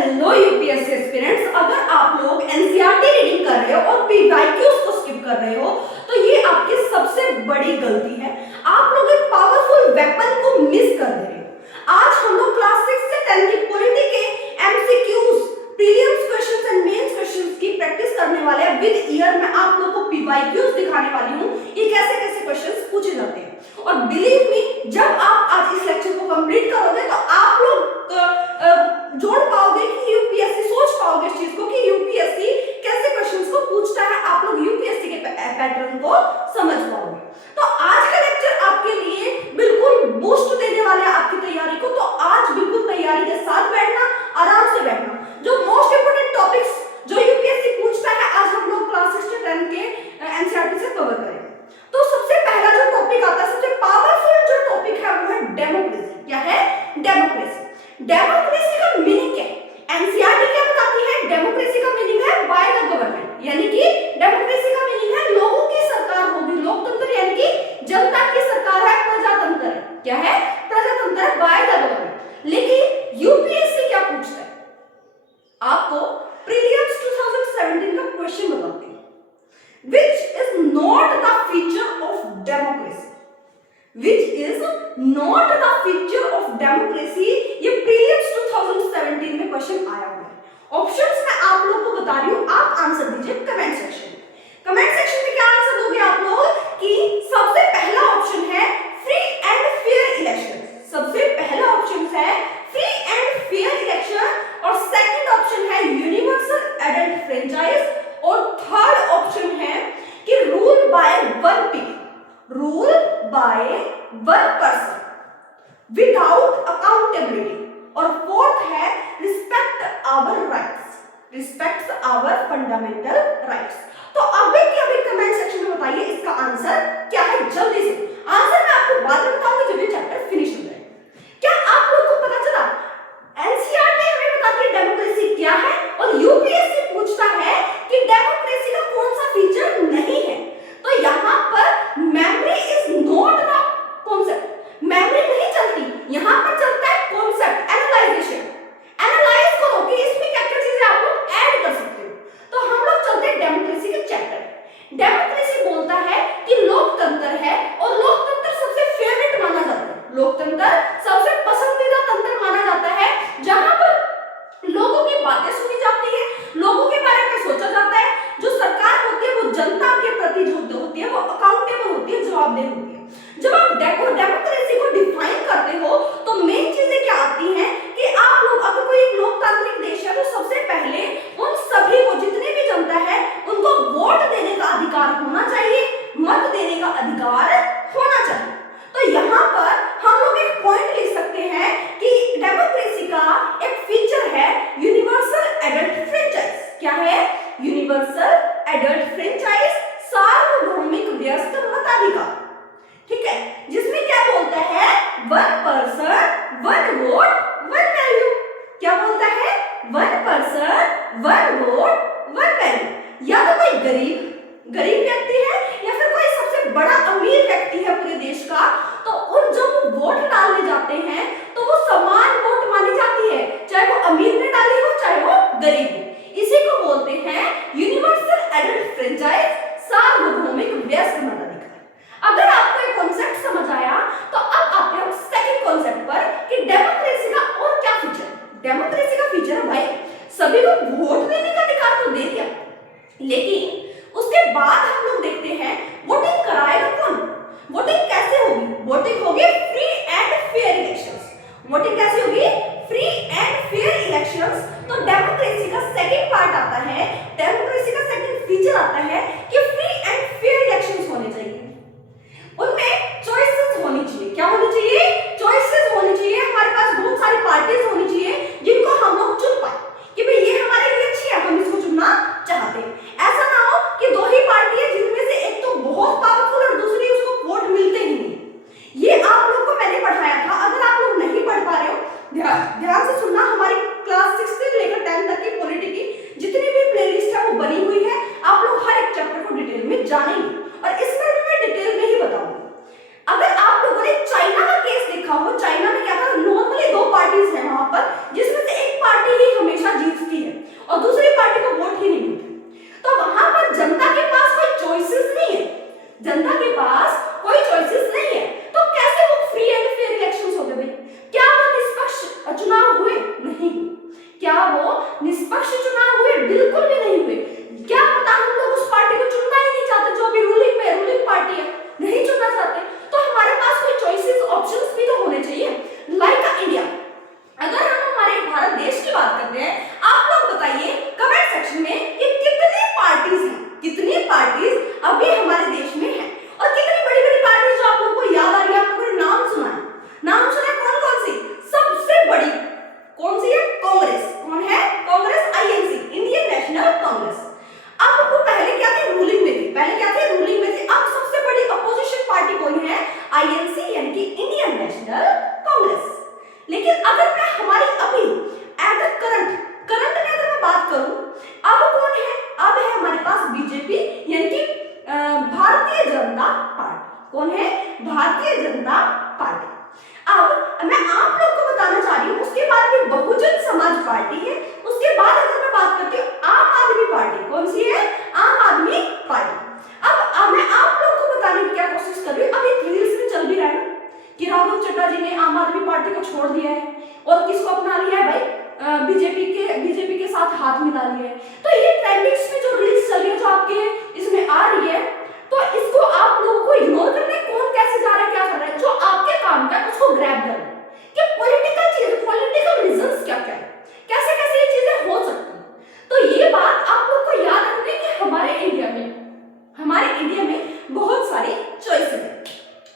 Hello UPSC aspirants, अगर आप लोग एनसीईआरटी रीडिंग कर रहे हो और पीवाईक्यूज को स्किप कर रहे हो तो ये आपकी सबसे बड़ी गलती है। आप लोग एक पावरफुल वेपन को मिस कर दे रहे हो। आज हम लोग क्लास 6 से 10 की पॉलिटी के MCQs, prelims questions and mains questions की प्रैक्टिस करने वाले हैं। विद ईयर मैं आप लोगों को पीवाईक्यूज दिखाने वाली हूँ, ये कैसे कैसे क्वेश्चंस पूछे जाते हैं। और बिलीव मी, जब आप आज इस लेक्चर को कंप्लीट करोगे तो आप लोग जोड़ पाओगे कि यूपीएससी, सोच पाओगे इस चीज को कि यूपीएससी कैसे क्वेश्चंस को पूछता है। आप लोग यूपीएससी के पैटर्न को समझ पाओगे। तो आज का लेक्चर आपके लिए बिल्कुल बूस्ट देने वाला है आपकी तैयारी को। तो आज बिल्कुल तैयारी के साथ बैठना, आराम से बैठना। जो मोस्ट इंपोर्टेंट टॉपिक्स जो यूपीएससी पूछता है, आज हम लोग क्लास 6 से 10 के एनसीईआरटी से कवर करेंगे। तो सबसे पहला जो टॉपिक आता है, सबसे पावरफुल जो टॉपिक है वो है डेमोक्रेसी। क्या है? डेमोक्रेसी। डेमोक्रेसी का मीनिंग क्या है? एनसीईआरटी क्या बताती है? डेमोक्रेसी का मीनिंग है बाय द गवर्नमेंट, यानी कि डेमोक्रेसी का मीनिंग है लोगों की सरकार होगी। लोकतंत्र यानी कि जनता की सरकार है, प्रजातंत्र है। क्या है? प्रजातंत्र है, बाय द गवर्नमेंट। लेकिन यूपीएससी क्या पूछता है? आपको प्रीलिम्स 2017 का क्वेश्चन बताते हैं, which is not the feature of democracy, which is not the feature of democracy। ये प्रीलिम्स 2017 में क्वेश्चन आया हुआ है। ऑप्शंस मैं आप लोग को बता रही हूँ, आप आंसर दीजिए कमेंट सेक्शन में। कमेंट सेक्शन में क्या आंसर दोगे आप लोग कि सबसे पहला ऑप्शन है फ्री एंड फेयर इलेक्शन। सबसे पहला ऑप्शन है फ्री एंड फेयर इलेक्शन, और सेकंड ऑप्शन है यूनिवर्सल एडल्ट फ्रेंचाइज, और थर्ड ऑप्शन है कि rule by one people, rule by one person without accountability, और फोर्थ है respect our rights, respect our fundamental rights. तो अभी के अभी कमेंट सेक्शन में बताइए इसका आंसर क्या है। जल्दी से आंसर मैं आपको बाद में बताऊंगी जब ये चैप्टर फिनिश हो जाए। क्या आप लोगों को पता चला? एनसीईआरटी हमें बताती है डेमोक्रेसी क्या है, और यूपीएससी पूछता है कि डेमोक्रेसी का कौन सा फीचर नहीं है। तो यहाँ पर memory is not the concept, memory नहीं चलती, यहाँ पर चलता है कॉन्सेप्ट, एनालाइजेशन। एनालाइज करो कि इसमें क्या क्या चीजें आप लोग ऐड कर सकते हो। तो हम लोग चलते हैं डेमोक्रेसी के चैप्टर। डेमोक्रेसी बोलता है कि लोकतंत्र है, और लोकतंत्र सबसे फेवरेट माना जाता है, लोकतंत्र सबसे पसंदीदा तंत्र माना जाता है, जहां पर लोगों की बातें सुनी जाती है, लोगों के बारे में सोचा जाता है। जो सरकार होती है वो जनता के प्रति जो होती है वो अकाउंटेबल होती है, जवाबदेह होती है। जब आप डेमोक्रेसी को डिफाइन करते हो तो मेन चीजें क्या आती हैं कि आप लोग, अगर कोई एक लोकतांत्रिक देश है तो सबसे पहले उन सभी को, जितनी भी जनता है, उनको वोट देने का अधिकार होना चाहिए, मत देने का अधिकार होना चाहिए। तो यहाँ पर हम लोग एक पॉइंट लिख सकते हैं कि डेमोक्रेसी का एक फीचर है यूनिवर्सल एडल्ट फ्रेंचाइज। क्या है? यूनिवर्सल एडल्ट फ्रेंचाइज, सार्वभौमिक व्यस्त मताधिकार। ठीक है, जिसमें क्या बोलता है? One person one vote one value. क्या बोलता है? One person one vote one value. या तो कोई गरीब व्यक्ति है या फिर कोई सबसे बड़ा अमीर व्यक्ति है पूरे देश का, तो उन जब वोट डालने जाते हैं तो वो समान वोट मानी जाती है, चाहे वो अमीर ने डाली हो चाहे वो गरीब ने। इसी को बोलते हैं यूनिवर्सल एडल्ट फ्रेंचाइज, सार्वभौमिक व्यस्त मताधिकार। अगर आपको ये कॉन्सेप्ट समझ आया तो अब आते हैं सेकंड कॉन्सेप्ट पर कि डेमोक्रेसी का और क्या फीचर है। डेमोक्रेसी का फीचर है भाई सभी को वोट देने का अधिकार तो दे दिया, लेकिन उसके बाद हम लोग देखते हैं वोटिंग कराएगा कौन? वोटिंग कैसे होगी? वोटिंग होगी free and fair elections. Voting कैसे होगी? Free and fair elections. तो डेमोक्रेसी का सेकंड पार्ट आता है, डेमोक्रेसी का सेकंड फीचर आता है कि फ्री एंड फेयर इलेक्शंस होने चाहिए, उनमें चॉइसेस होनी चाहिए। क्या होनी चाहिए? चॉइसेस होनी चाहिए। हमारे पास बहुत सारी पार्टीज होनी चाहिए जिनको हम लोग चुन पाए कि भाई ये हमारे लिए अच्छी है, हम इसको चुनना चाहते हैं। ऐसा ना हो कि दो ही पार्टी है जिनमें से एक तो बहुत पावरफुल और दूसरी उसको वोट मिलते ही नहीं। ये आप लोग को मैंने पढ़ाया था, अगर आप लोग नहीं पढ़ पा रहे हो ध्यान से सुनना। हमारी क्लास 6 से लेकर 10 चुनाव हुए? नहीं हुए। क्या वो निष्पक्ष चुनाव हुए? बिल्कुल भी नहीं हुए। क्या पता हम लोग उस पार्टी को चुनना ही नहीं चाहते जो अभी रूलिंग पार्टी है, नहीं चुनना चाहते, तो हमारे पास कोई चॉइसेस ऑप्शंस भी तो होने चाहिए। लाइक इंडिया, अगर हम हमारे भारत देश की बात करते हैं, आप लोग बताइए कमेंट सेक्शन में कि कितनी पार्टीज हैं, कितनी पार्टीज अभी हमारे देश में है, और कितनी बड़ी बड़ी पार्टीज जो आप लोग को याद आ रही है, आप लोगों ने नाम सुना है, कौन कौन सी? सबसे बड़ी कौन सी है? कांग्रेस। कौन है? Congress, INC, Indian national Congress. अब वो पहले क्या थे? रूलिंग में थी। पहले क्या थे? रूलिंग में थे। अब सबसे बड़ी अपोजिशन पार्टी कौन है? आईएनसी, यानी कि इंडियन नेशनल कांग्रेस। लेकिन अगर मैं हमारी अभी एट द करंट में अगर मैं बात करूं, अब कौन है? अब है हमारे पास बीजेपी, यानी कि भारतीय जनता पार्टी। कौन है? भारतीय जनता पार्टी। अब मैं आप लोग को बताना चाह रही हूं, उसके बाद में बहुजन समाज पार्टी है, उसके बाद अगर मैं बात करती हूँ आम आदमी पार्टी। कौन सी है? आम आदमी पार्टी। अब मैं आप लोग को बताने की क्या कोशिश कर रही हूँ, अभी रील्स में चल भी रहा है कि राघव चड्ढा जी ने आम आदमी पार्टी को छोड़ दिया है और किसको अपना लिया है भाई? बीजेपी के साथ हाथ मिला लिया है। तो ये ट्रेंडिंग्स में जो रील्स चल रही है, जो आपके इसमें आ रही है, तो इसको आप लोगों को इग्नोर करना है। कौन कैसे जा रहा है, क्या कर रहा है, जो आपके काम का उसको ग्रैब करना है कि पॉलिटिकल रीजंस क्या क्या है, कैसे कैसे ये चीजें हो सकती हैं। तो ये बात आप लोग को याद रखनी है कि हमारे इंडिया में बहुत सारी चॉइसेस है।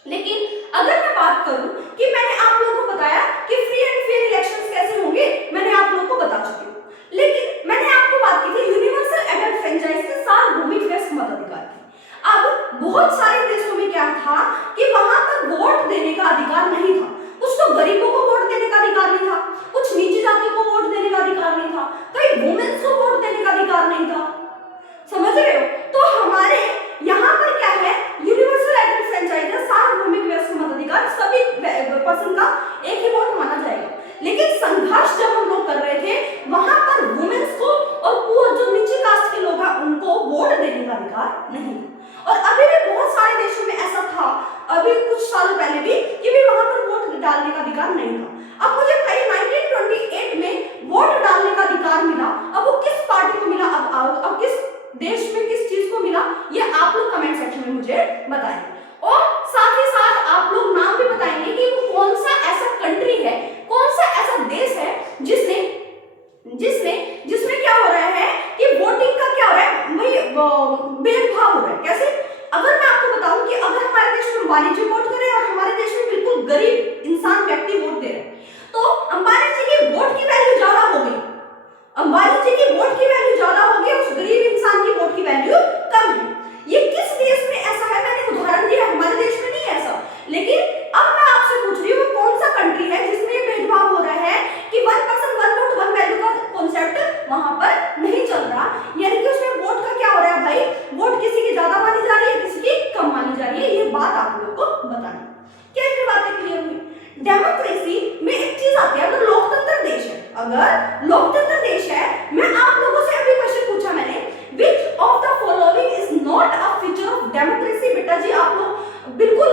लेकिन अगर मैं बात करूं कि मैंने आप लोगों को बताया कि फ्री एंड फेयर इलेक्शंस कैसे होंगे, मैंने आप लोगों को बता चुकी हूं। लेकिन मैंने आपको बात की थी यूनिवर्सल एडल्ट फ्रेंचाइज के सार्वभौमिक व्यस्क मताधिकार की। अब बहुत सारे देशों में क्या था कि वहां पर वोट देने का अधिकार नहीं था। कुछ तो गरीबों को वोट देने का अधिकार नहीं था, कुछ नीची जातियों को वोट देने का अधिकार नहीं था, कई वुमेन्स को वोट देने का अधिकार नहीं था। समझ रहे हो? तो हमारे यहाँ पर क्या है? यूनिवर्सल एडल्ट फ्रेंचाइज, सार्वभौमिक व्यस्क मताधिकार, सभी पर्सन का एक ही वोट माना जाएगा। लेकिन संघर्ष जब हम लोग कर रहे थे, वहां पर वुमेन्स को और पुअर जो नीचे कास्ट के लोग हैं उनको वोट देने का अधिकार नहीं। और अभी भी बहुत सारे देशों में ऐसा था, अभी कुछ सालों पहले भी, कि भी वहां पर वोट डालने का अधिकार नहीं था। अब मुझे कहीं 1928 में वोट डालने का अधिकार मिला। अब वो किस पार्टी को मिला, अब किस देश में किस चीज को मिला, ये आप लोग कमेंट सेक्शन में मुझे बताएंगे। और साथ ही साथ आप लोग नाम भी बताएंगे कि वो कौन सा ऐसा कंट्री है, कौन सा ऐसा देश है जिसमें क्या हो रहा है कि वोटिंग का क्या हो रहा है भाई, भेदभाव हो रहा है। कैसे? अगर मैं आपको बताऊं कि अगर हमारे देश में अंबानी जी वोट कर रहे हैं और हमारे देश में बिल्कुल गरीब इंसान व्यक्ति वोट दे रहे हैं, तो अंबानी जी की वोट की वैल्यू ज्यादा हो गई, अंबानी जी की वोट की वैल्यू ज्यादा हो गई, उस गरीब इंसान की वोट की वैल्यू कम है। ये किस देश में ऐसा है? मैंने उदाहरण दिया, हमारे देश में नहीं है ऐसा। लेकिन अब मैं आपसे पूछ रही हूँ कौन सा कंट्री है जिसमें ये भेदभाव हो रहा है कि 1 पर्सन 1 वोट 1 वैल्यू का कॉन्सेप्ट वहां पर नहीं चल रहा, यानी कि उसमें वोट का क्या हो रहा है भाई, वोट किसी की ज्यादा मानी जा रही है, किसी की कम मानी जा रही है। ये बात आप लोगों को बतानी। क्या ये बातें क्लियर हुई? डेमोक्रेसी में एक चीज आती है, अगर लोकतंत्र देश है, अगर लोकतंत्र देश है, मैं आप लोगों से अभी क्वेश्चन पूछा मैंने, which of the following is not a feature of democracy? बेटा जी आप लोग बिल्कुल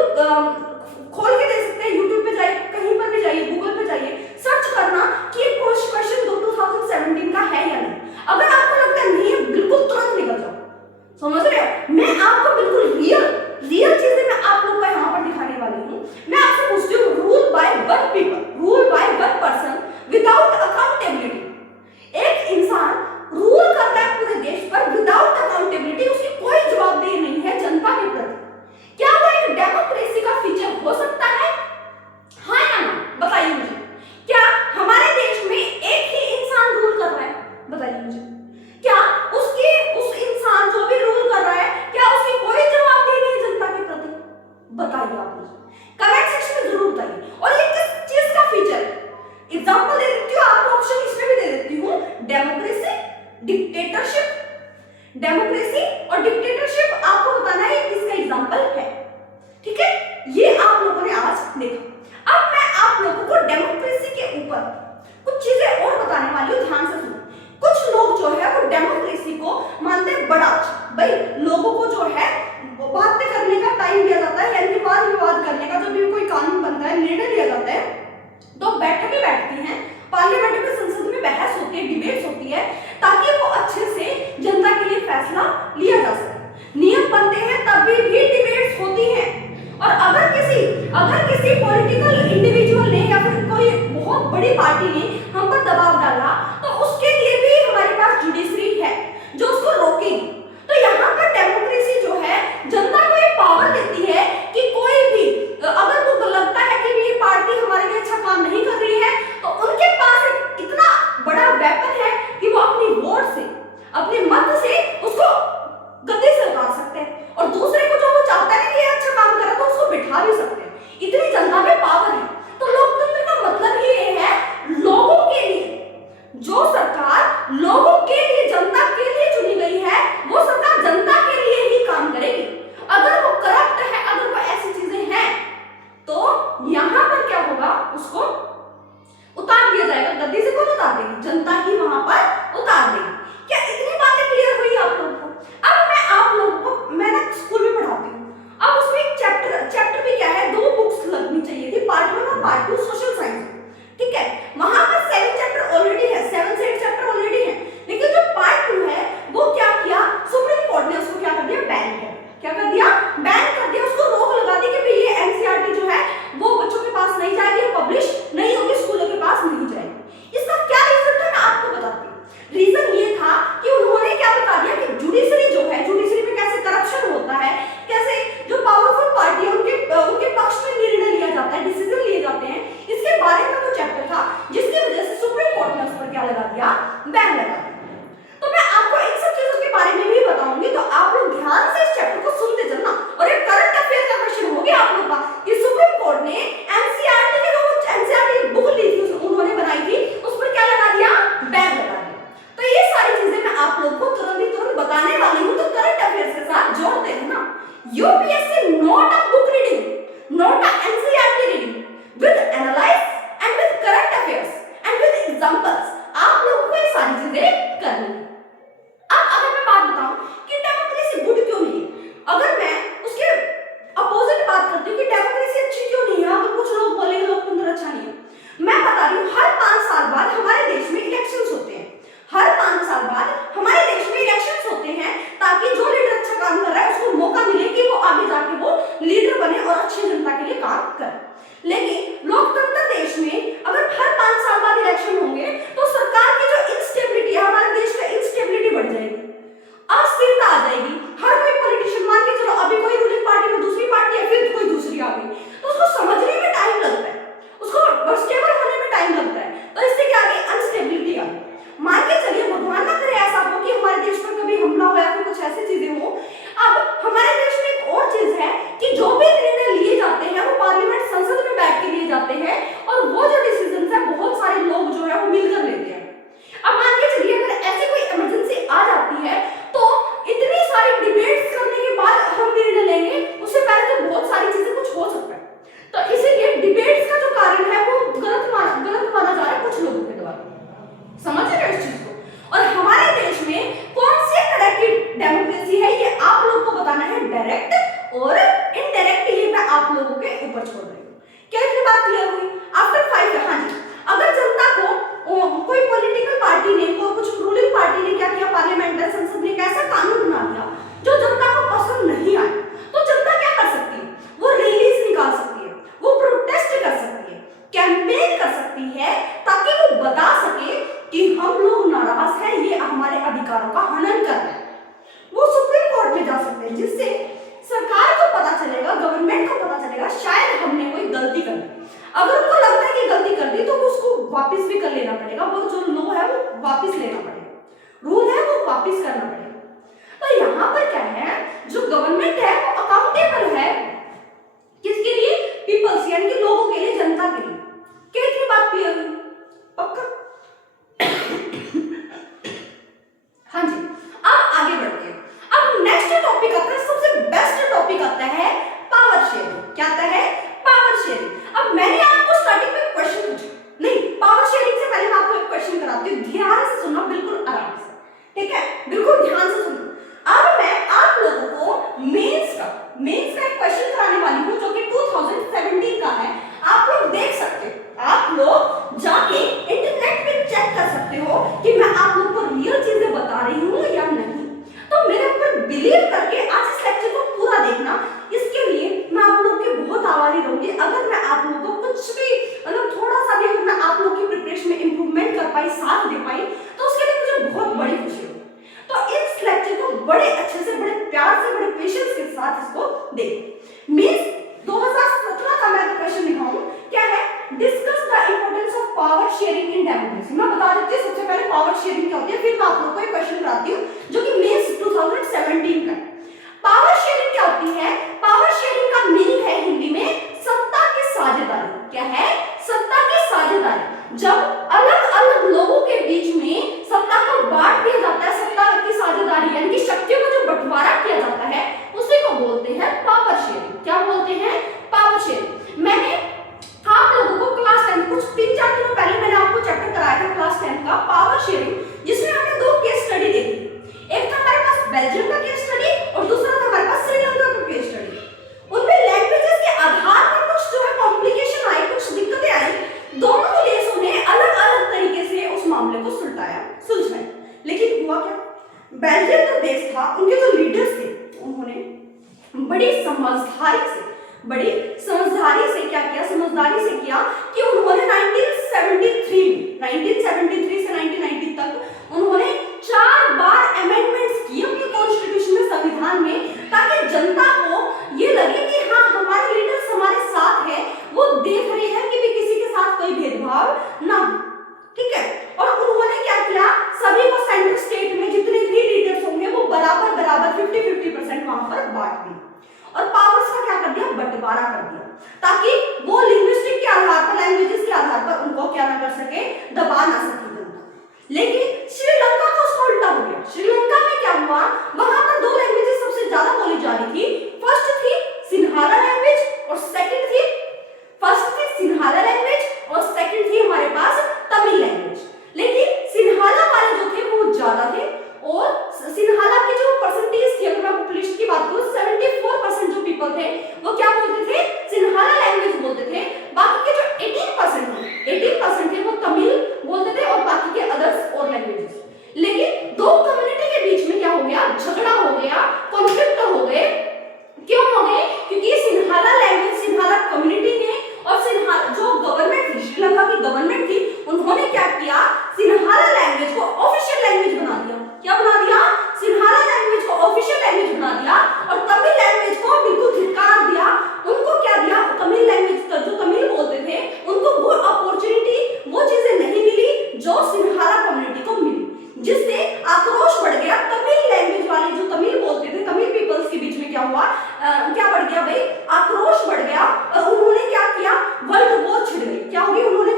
खोल के दे सकते हैं, यूट्यूब पे जाइए, कहीं पर भी जाइए, गूगल पे जाइए, सर्च करना कि ये क्वेश्चन 2017 का है या नहीं। अगर आपको लगता है नहीं है, बिल्कुल तुरंत निकल जाओ। समझ रहे हो? मैं आपको बिल्कुल रियल चीजें मैं आप लोग को यहाँ पर दिखाने वाली हूँ। मैं आपसे पूछती हूँ, rule by one people, rule by one person without accountability. एक इंसान रूल करता है पूरे देश पर विदाउट अकाउंटेबिलिटी, उसकी कोई जवाबदेही नहीं है जनता के प्रति। क्या वो एक डेमोक्रेसी का फीचर हो सकता है? हाँ या ना? बताइए मुझे। क्या हमारे देश में एक ही इंसान रूल कर रहा है? बताइए मुझे। क्या उस इंसान जो भी रूल कर रहा है, क्या उसकी कोई जवाबदेही नहीं है जनता के प्रति? बताइए आप मुझे, कमेंट सेक्शन में जरूर बताइए। और ये किस चीज का फीचर है? एग्जांपल दे देती हूँ आपको, ऑप्शन इसमें भी दे देती हूँ, डेमोक्रेसी, डिक्टेटरशिप। डेमोक्रेसी और डिक्टेटरशिप आपको बताना है किसका एग्जांपल है। ठीक है, ये आप लोगों ने आज देखा। अब मैं आप लोगों को डेमोक्रेसी के ऊपर कुछ चीजें और बताने वाली हूँ, ध्यान से सुनो। कुछ लोग जो है वो डेमोक्रेसी को मानते हैं बड़ा अच्छा, भाई लोगों को जो है बातें करने का टाइम दिया जाता है, यानी वाद विवाद करने का, जब भी कोई कानून बनता है, निर्णय लिया जाता है, तो बैठकें बैठती हैं, पार्लियामेंट में, संसद में बहस होती है, डिबेट्स होती है, ताकि वो अच्छे से जनता के लिए फैसला लिया जा सके। नियम बनते हैं तभी भी डिबेट्स होती हैं। और अगर किसी पॉलिटिकल इंडिविजुअल ने या फिर कोई बहुत बड़ी पार्टी ने हम पर दबाव डाला, तो उसके लिए भी हमारे पास जुडिशरी है जो उसको रोकेगी। तो यहाँ पर डेमोक्रेसी जो है जनता को ये पावर देती है कि कोई भी अगर वो लगता है कि ये पार्टी हमारे लिए अच्छा काम नहीं कर रही है, तो उनके पास इतना बड़ा वेपन है कि वो अपनी वोट से, अपने मत से उसको गद्दी से उतार सकते हैं, और दूसरे को जो वो चाहता है कि ये अच्छा काम करे तो उसको बिठा भी सकते हैं। इतनी जनता में पावर है। तो लोकतंत्र का मतलब ही ये है, लोगों के लिए जो सरकार लोगों के लिए, जनता के लिए चुनी गई है, वो सरकार जनता के लिए ही काम करेगी। अगर वो करप्ट है, अगर वो ऐसी चीजें हैं, तो यहां पर क्या होगा, उसको उतार दिया जाएगा। गद्दी से कौन उतार देगी? जनता ही वहां पर उतार देगी। क्या इतनी बातें क्लियर हुई आप लोगों को? अब मैं आप लोगों को, मैं ना स्कूल में पढ़ाती हूँ, अब उसमें एक चैप्टर भी क्या है, 2 बुक्स लगनी चाहिए थी, पार्ट 1 और पार्ट 2 सोशल साइंस, ठीक है। वहां पर 7 चैप्टर ऑलरेडी है, 7 से 8 चैप्टर ऑलरेडी है, लेकिन जो पार्ट 2 है वो क्या किया, सुप्रीम कोर्ट ने उसको क्या कर दिया, बैन कर। क्या कर दिया? बैन कर दिया। उसको रोक लगा दी कि भाई ये एनसीईआरटी जो है वो बच्चों के पास नहीं जाएगी, पब्लिश नहीं होगी, स्कूलों के पास नहीं जाएगी। इसका क्या रीजन था, मैं आपको बताती हूँ। रीजन ये था कि उन्होंने क्या बता दिया कि जुडिशरी जो है, जुडिशरी में कैसे करप्शन होता है, कैसे जो पावरफुल पार्टी है उनके पक्ष में निर्णय लिया जाता है, डिसीजन लिए जाते हैं, इसके बारे में वो चैप्टर था, जिसकी वजह से सुप्रीम कोर्ट ने उस पर क्या लगा दिया, बैन लगा दिया। तो मैं आपको इन सब चीजों के बारे में भी बताऊंगी, तो आप लोग ध्यान से इस चैप्टर को सुनते चलना। और एक करंट अफेयर का क्वेश्चन हो गया आप लोग का कि सुप्रीम कोर्ट ने एनसीईआरटी के, जो एनसीईआरटी बुक ली थी उन्होंने बनाई थी, उस पर क्या लगा दिया, बैन लगा दिया। तो ये सारी चीजें मैं आप लोग को तुरंत बताने वाली हूँ, तो करंट अफेयर के साथ जोड़ते हैं ना। UPSC not a book reading, not a NCERT reading, with analyse and with current affairs and with examples. आप लोगों को ये सारी चीजें करनी है। अब अगर मैं बात बताऊं कि डेमोक्रेसी गुड क्यों नहीं है, अगर मैं उसके अपोजिट बात करती हूँ कि डेमोक्रेसी अच्छी क्यों नहीं है, अगर कुछ लोग बोलेंगे लोकतंत्र अच्छा नहीं है, मैं बता रही हूँ, हर 5 साल बाद हमारे देश में इलेक्शंस होते हैं। हर 5 साल बाद हमारे देश में इलेक्शंस होते हैं, ताकि जो लीडर अच्छा काम कर रहा है उसको मौका मिले कि वो आगे जाके वो लीडर बने और अच्छी जनता के लिए काम करे। लेकिन लोकतंत्र देश में अगर हर 5 साल बाद इलेक्शन होंगे, तो सरकार की जो इंस्टेबिलिटी है, हमारे देश का इंस्टेबिलिटी बढ़ जाएगी, अस्थिरता आ जाएगी। हर कोई पॉलिटिशियन, मान के चलो अभी कोई रूलिंग पार्टी में दूसरी पार्टी है, फिर कोई दूसरी आ गई, तो उसको समझने में टाइम लगता है, उसको स्टेबल होने में टाइम लगता है। तो इससे क्या आ गई, अनस्टेबिलिटी आ गई। मान के चलिए, भगवान ना करे ऐसा हो कि हमारे देश पर कभी हमला हो या फिर कुछ ऐसी चीजें हो। अब हमारे देश में एक और चीज है कि जो भी निर्णय लिए जाते हैं वो पार्लियामेंट, संसद में बैठ के लिए जाते हैं, और वो जो डिसीजन है बहुत सारे लोग जो है वो मिलकर लेते हैं। अब मान के चलिए अगर ऐसी कोई इमरजेंसी आ जाती है, तो इतनी सारी डिबेट्स करने के बाद हम निर्णय लेंगे, उससे पहले तो बहुत सारी चीजें कुछ हो सकता है। तो इसीलिए डिबेट्स का जो कारण है वो गलत माना जा रहा है कुछ लोगों के द्वारा। समझ रहे हो इस चीज को? और हमारे देश में कौन से तरह की डेमोक्रेसी है, ये आप लोग को बताना है, डायरेक्ट और इनडायरेक्ट, ये मैं आप लोगों के ऊपर छोड़ रही हूँ। क्या इतनी बात क्लियर हुई? आफ्टर 5 ईयर, हाँ जी, अगर जनता को कोई पॉलिटिकल पार्टी ने, कोई कुछ रूलिंग पार्टी ने क्या किया, पार्लियामेंट में, संसद ने कैसा कानून बना दिया जो जनता को पसंद नहीं आया, तो जनता क्या कर सकती है, वो रैलीज निकाल सकती है, वो प्रोटेस्ट कर सकती है, कैंपेन कर सकती है, ताकि वो बता सके कि हम लोग नाराज हैं, ये हमारे अधिकारों का हनन कर रहे हैं। वो सुप्रीम कोर्ट में जा सकते हैं, जिससे सरकार को पता चलेगा, गवर्नमेंट को पता चलेगा शायद हमने कोई गलती कर दी। अगर उनको लगता है कि गलती कर दी, तो उसको वापस भी कर लेना पड़ेगा, वो जो लॉ है वो वापस लेना पड़ेगा, रूल है वो वापस करना पड़ेगा। तो यहाँ पर क्या है, जो गवर्नमेंट है वो अकाउंटेबल है किसके लिए, पीपल्स, यानी कि लोगों के लिए, जनता के लिए। क्या इतनी बात क्लियर हुई? पक्का? हाँ जी, अब आगे बढ़ते हैं। अब नेक्स्ट टॉपिक आता है, सबसे बेस्ट टॉपिक आता है पावर शेयरिंग। क्या आता है? Power sharing. अब मैंने आपको स्टार्टिंग में क्वेश्चन पूछा, नहीं, पावर शेयरिंग से पहले मैं आपको एक क्वेश्चन कराती हूँ, ध्यान से सुनना, बिल्कुल आराम से, ठीक है, बिल्कुल ध्यान से सुनना। अब मैं आप लोगों को मेंस का एक क्वेश्चन कराने वाली हूँ, जो कि 2017 का है। आप लोग देख सकते हैं, आप लोग जाके इंटरनेट पाई, साथ दे पाई, तो उसके लिए मुझे बहुत बड़ी खुशी हुई। तो इस लेक्चर को बड़े अच्छे से, बड़े प्यार से, बड़े पेशेंस के साथ इसको देखो। मींस 2017 का मैं क्वेश्चन लिखा हूं, क्या है, discuss the importance of power sharing in democracy. मैं बता देती हूँ सबसे पहले पावर शेयरिंग क्या होती है, फिर मैं आप लोगों को एक क्वेश्चन कराती हूँ जो कि मेंस 2017 का। पावर शेयरिंग क्या होती है? पावर शेयरिंग का मीनिंग है हिंदी में सत्ता की साझेदारी। क्या है? सत्ता की साझेदारी। जब अलग अलग लोगों के बीच में सत्ता को बांट दिया जाता है, सत्ता की साझेदारी यानी कि शक्तियों का जो बंटवारा किया जाता है, उसी को बोलते हैं पावर शेयरिंग। क्या बोलते हैं? Power sharing. मैंने आप लोगों को क्लास 10 कुछ 3-4 दिनों पहले मैंने आपको चैप्टर कराया था क्लास 10 का पावर शेयरिंग, जिसमें हमने दो केस स्टडी देखी। एक था हमारे पास बेल्जियम का केस स्टडी और दूसरा था हमारे पास श्रीलंका का केस स्टडी। उनमें लैंग्वेजेस के आधार पर कुछ जो है कॉम्प्लिकेशन आई, कुछ दिक्कतें आई। दोनों देशों ने अलग-अलग तरीके से उस मामले को सुलझाया। लेकिन हुआ क्या? बेल्जियम जो देश था, उनके जो लीडर्स थे, उन्होंने बड़ी समझदारी से क्या किया, समझदारी से किया कि उन्होंने 1973 से 1990 तक उन्होंने 4 बार अमेंडमेंट्स किए अपने कॉन्स्टिट्यूशन में, संविधान में, ताकि जनता को ये लगे कि हाँ हमारे लीडर्स हमारे साथ है, वो देख रहे हैं कि भी किसी के साथ कोई भेदभाव ना हो। ठीक है। और उन्होंने क्या किया, सभी को सेंट्रल स्टेट में जितने भी लीडर्स होंगे वो बराबर 50-50% वहां पर बांट दिए और पावर्स का क्या कर दिया, बंटवारा कर दिया, ताकि वो लिंग्विस्टिक के आधार पर, लैंग्वेजेस के आधार पर उनको क्या ना कर सके, दबा ना सके जनता। लेकिन श्रीलंका का उसका उल्टा हो गया। श्रीलंका में क्या हुआ, वहां पर 2 लैंग्वेजेस सबसे ज्यादा बोली जा रही थी। फर्स्ट थी सिन्हाला लैंग्वेज और सेकंड थी हमारे पास तमिल लैंग्वेज। लेकिन सिन्हाला वाले जो थे वो ज्यादा थे और सिन्हाला की जो परसेंटेज थी, अगर मैं पॉपुलेशन की बात करूं, 74% जो पीपल थे वो क्या बोलते थे, सिन्हाला लैंग्वेज बोलते थे। बाकी के जो 18% थे वो तमिल बोलते थे और बाकी के अदर्स और लैंग्वेजेस। लेकिन दो कम्युनिटी के बीच में क्या हो गया, झगड़ा हो गया, कॉन्फ्लिक्ट हो गए। क्यों हो गए? क्योंकि सिन्हाला लैंग्वेज, सिन्हाला कम्युनिटी ने और सिन्हाला जो गवर्नमेंट थी, श्रीलंका की गवर्नमेंट थी, उन्होंने क्या किया, सिन्हाला लैंग्वेज को ऑफिशियल लैंग्वेज बना दिया। क्या बना दिया? सिन्हाला लैंग्वेज को ऑफिशियल लैंग्वेज बना दिया और तमिल लैंग्वेज को बिल्कुल धिक्कार दिया। उनको क्या दिया, तमिल लैंग्वेज का जो तमिल बोलते थे उनको वो अपॉर्चुनिटी, वो चीजें नहीं मिली जो सिन्हाला कम्युनिटी को मिली, जिससे आक्रोश बढ़ गया। तमिल लैंग्वेज वाले जो तमिल बोलते थे, तमिल पीपल्स के बीच में क्या हुआ, क्या बढ़ गया भाई, आक्रोश बढ़ गया और उन्होंने क्या किया, वर्ल्ड वॉर छिड़ गई। क्या होगी, उन्होंने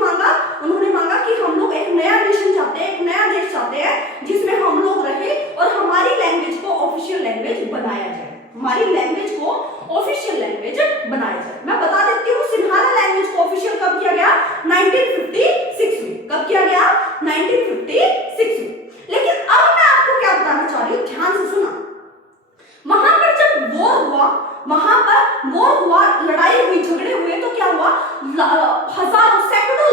मांगा कि हम लोग एक नया नेशन चाहते हैं, एक नया देश चाहते हैं जिसमें हम लोग रहे और हमारी लैंग्वेज को ऑफिशियल लैंग्वेज बनाया जाए, हमारी लैंग्वेज को ऑफिशियल लैंग्वेज बनाया जाए। मैं बता देती हूँ सिन्हाला लैंग्वेज को ऑफिशियल कब किया गया, 1956 में। कब किया गया? 1956 में। लेकिन अब मैं आपको क्या बताना चाह रही हूँ, ध्यान से सुना। वहां पर जब वॉर हुआ, लड़ाई हुई, झगड़े हुए, तो क्या हुआ, हजारों सैकड़ों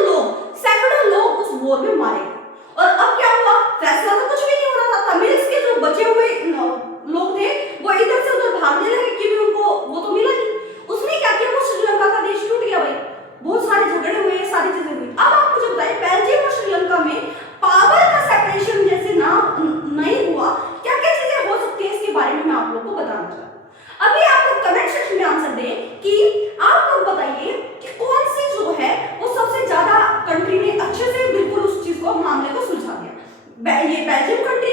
लोग उस वॉर में मारे गए। और अब क्या हुआ, फैसला तो कुछ भी नहीं हो रहा था। तमिल्स के जो बचे हुए लोग थे वो इधर से उधर भागने लगे कि भी उनको वो तो मिला नहीं। उसने क्या किया, वो श्रीलंका का देश टूट गया भाई, बहुत सारे झगड़े हुए, सारी चीजें हुई। अब आप मुझे बताइए, बेल्जियम और श्रीलंका में पावर का सेपरेशन जैसे ना नहीं हुआ, क्या क्या चीजें हो सकती है, इसके बारे में मैं आप लोग को बताना चाहता हूँ। अभी आप लोग कमेंट सेक्शन में आंसर दें कि आप लोग बताइए कि कौन सी जो है वो सबसे ज्यादा कंट्री ने अच्छे से बिल्कुल उस चीज को, मामले को सुलझा दिया। ये बेल्जियम कंट्री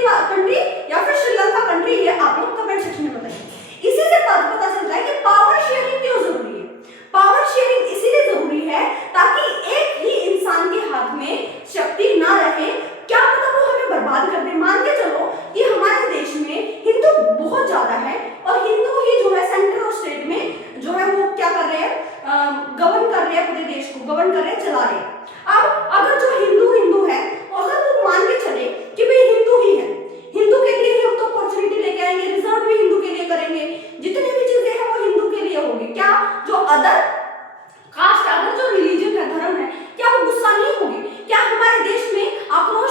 या फिर श्रीलंका कंट्री, ये आप लोग कमेंट सेक्शन में बताइए। इसी से पता चलता है कि पावर शेयरिंग क्यों जरूरी है। पावर शेयरिंग इसीलिए जरूरी है ताकि एक ही इंसान के हाथ में शक्ति ना रहे, क्या पता वो हमें बर्बाद कर दे। मान के चलो कि हमारे देश में हिंदू बहुत ज्यादा है और हिंदू ही जो है सेंटर और स्टेट में जो है वो क्या कर रहे हैं, गवर्न कर रहे हैं, पूरे देश को गवर्न कर रहे हैं, चला रहे हैं। अब अगर जो हिंदू है, अगर वो मान के चले कि भाई हिंदू ही है, हिंदू के लिए ही हम तो अपॉर्चुनिटी लेके आएंगे, रिजर्व भी हिंदू के लिए करेंगे, जितनी भी चीजें हैं वो हिंदू के लिए होगी, क्या जो अदर कास्ट, अदर जो रिलीजन है, धर्म है, क्या वो गुस्सा नहीं होगी? क्या हमारे देश में आक्रोश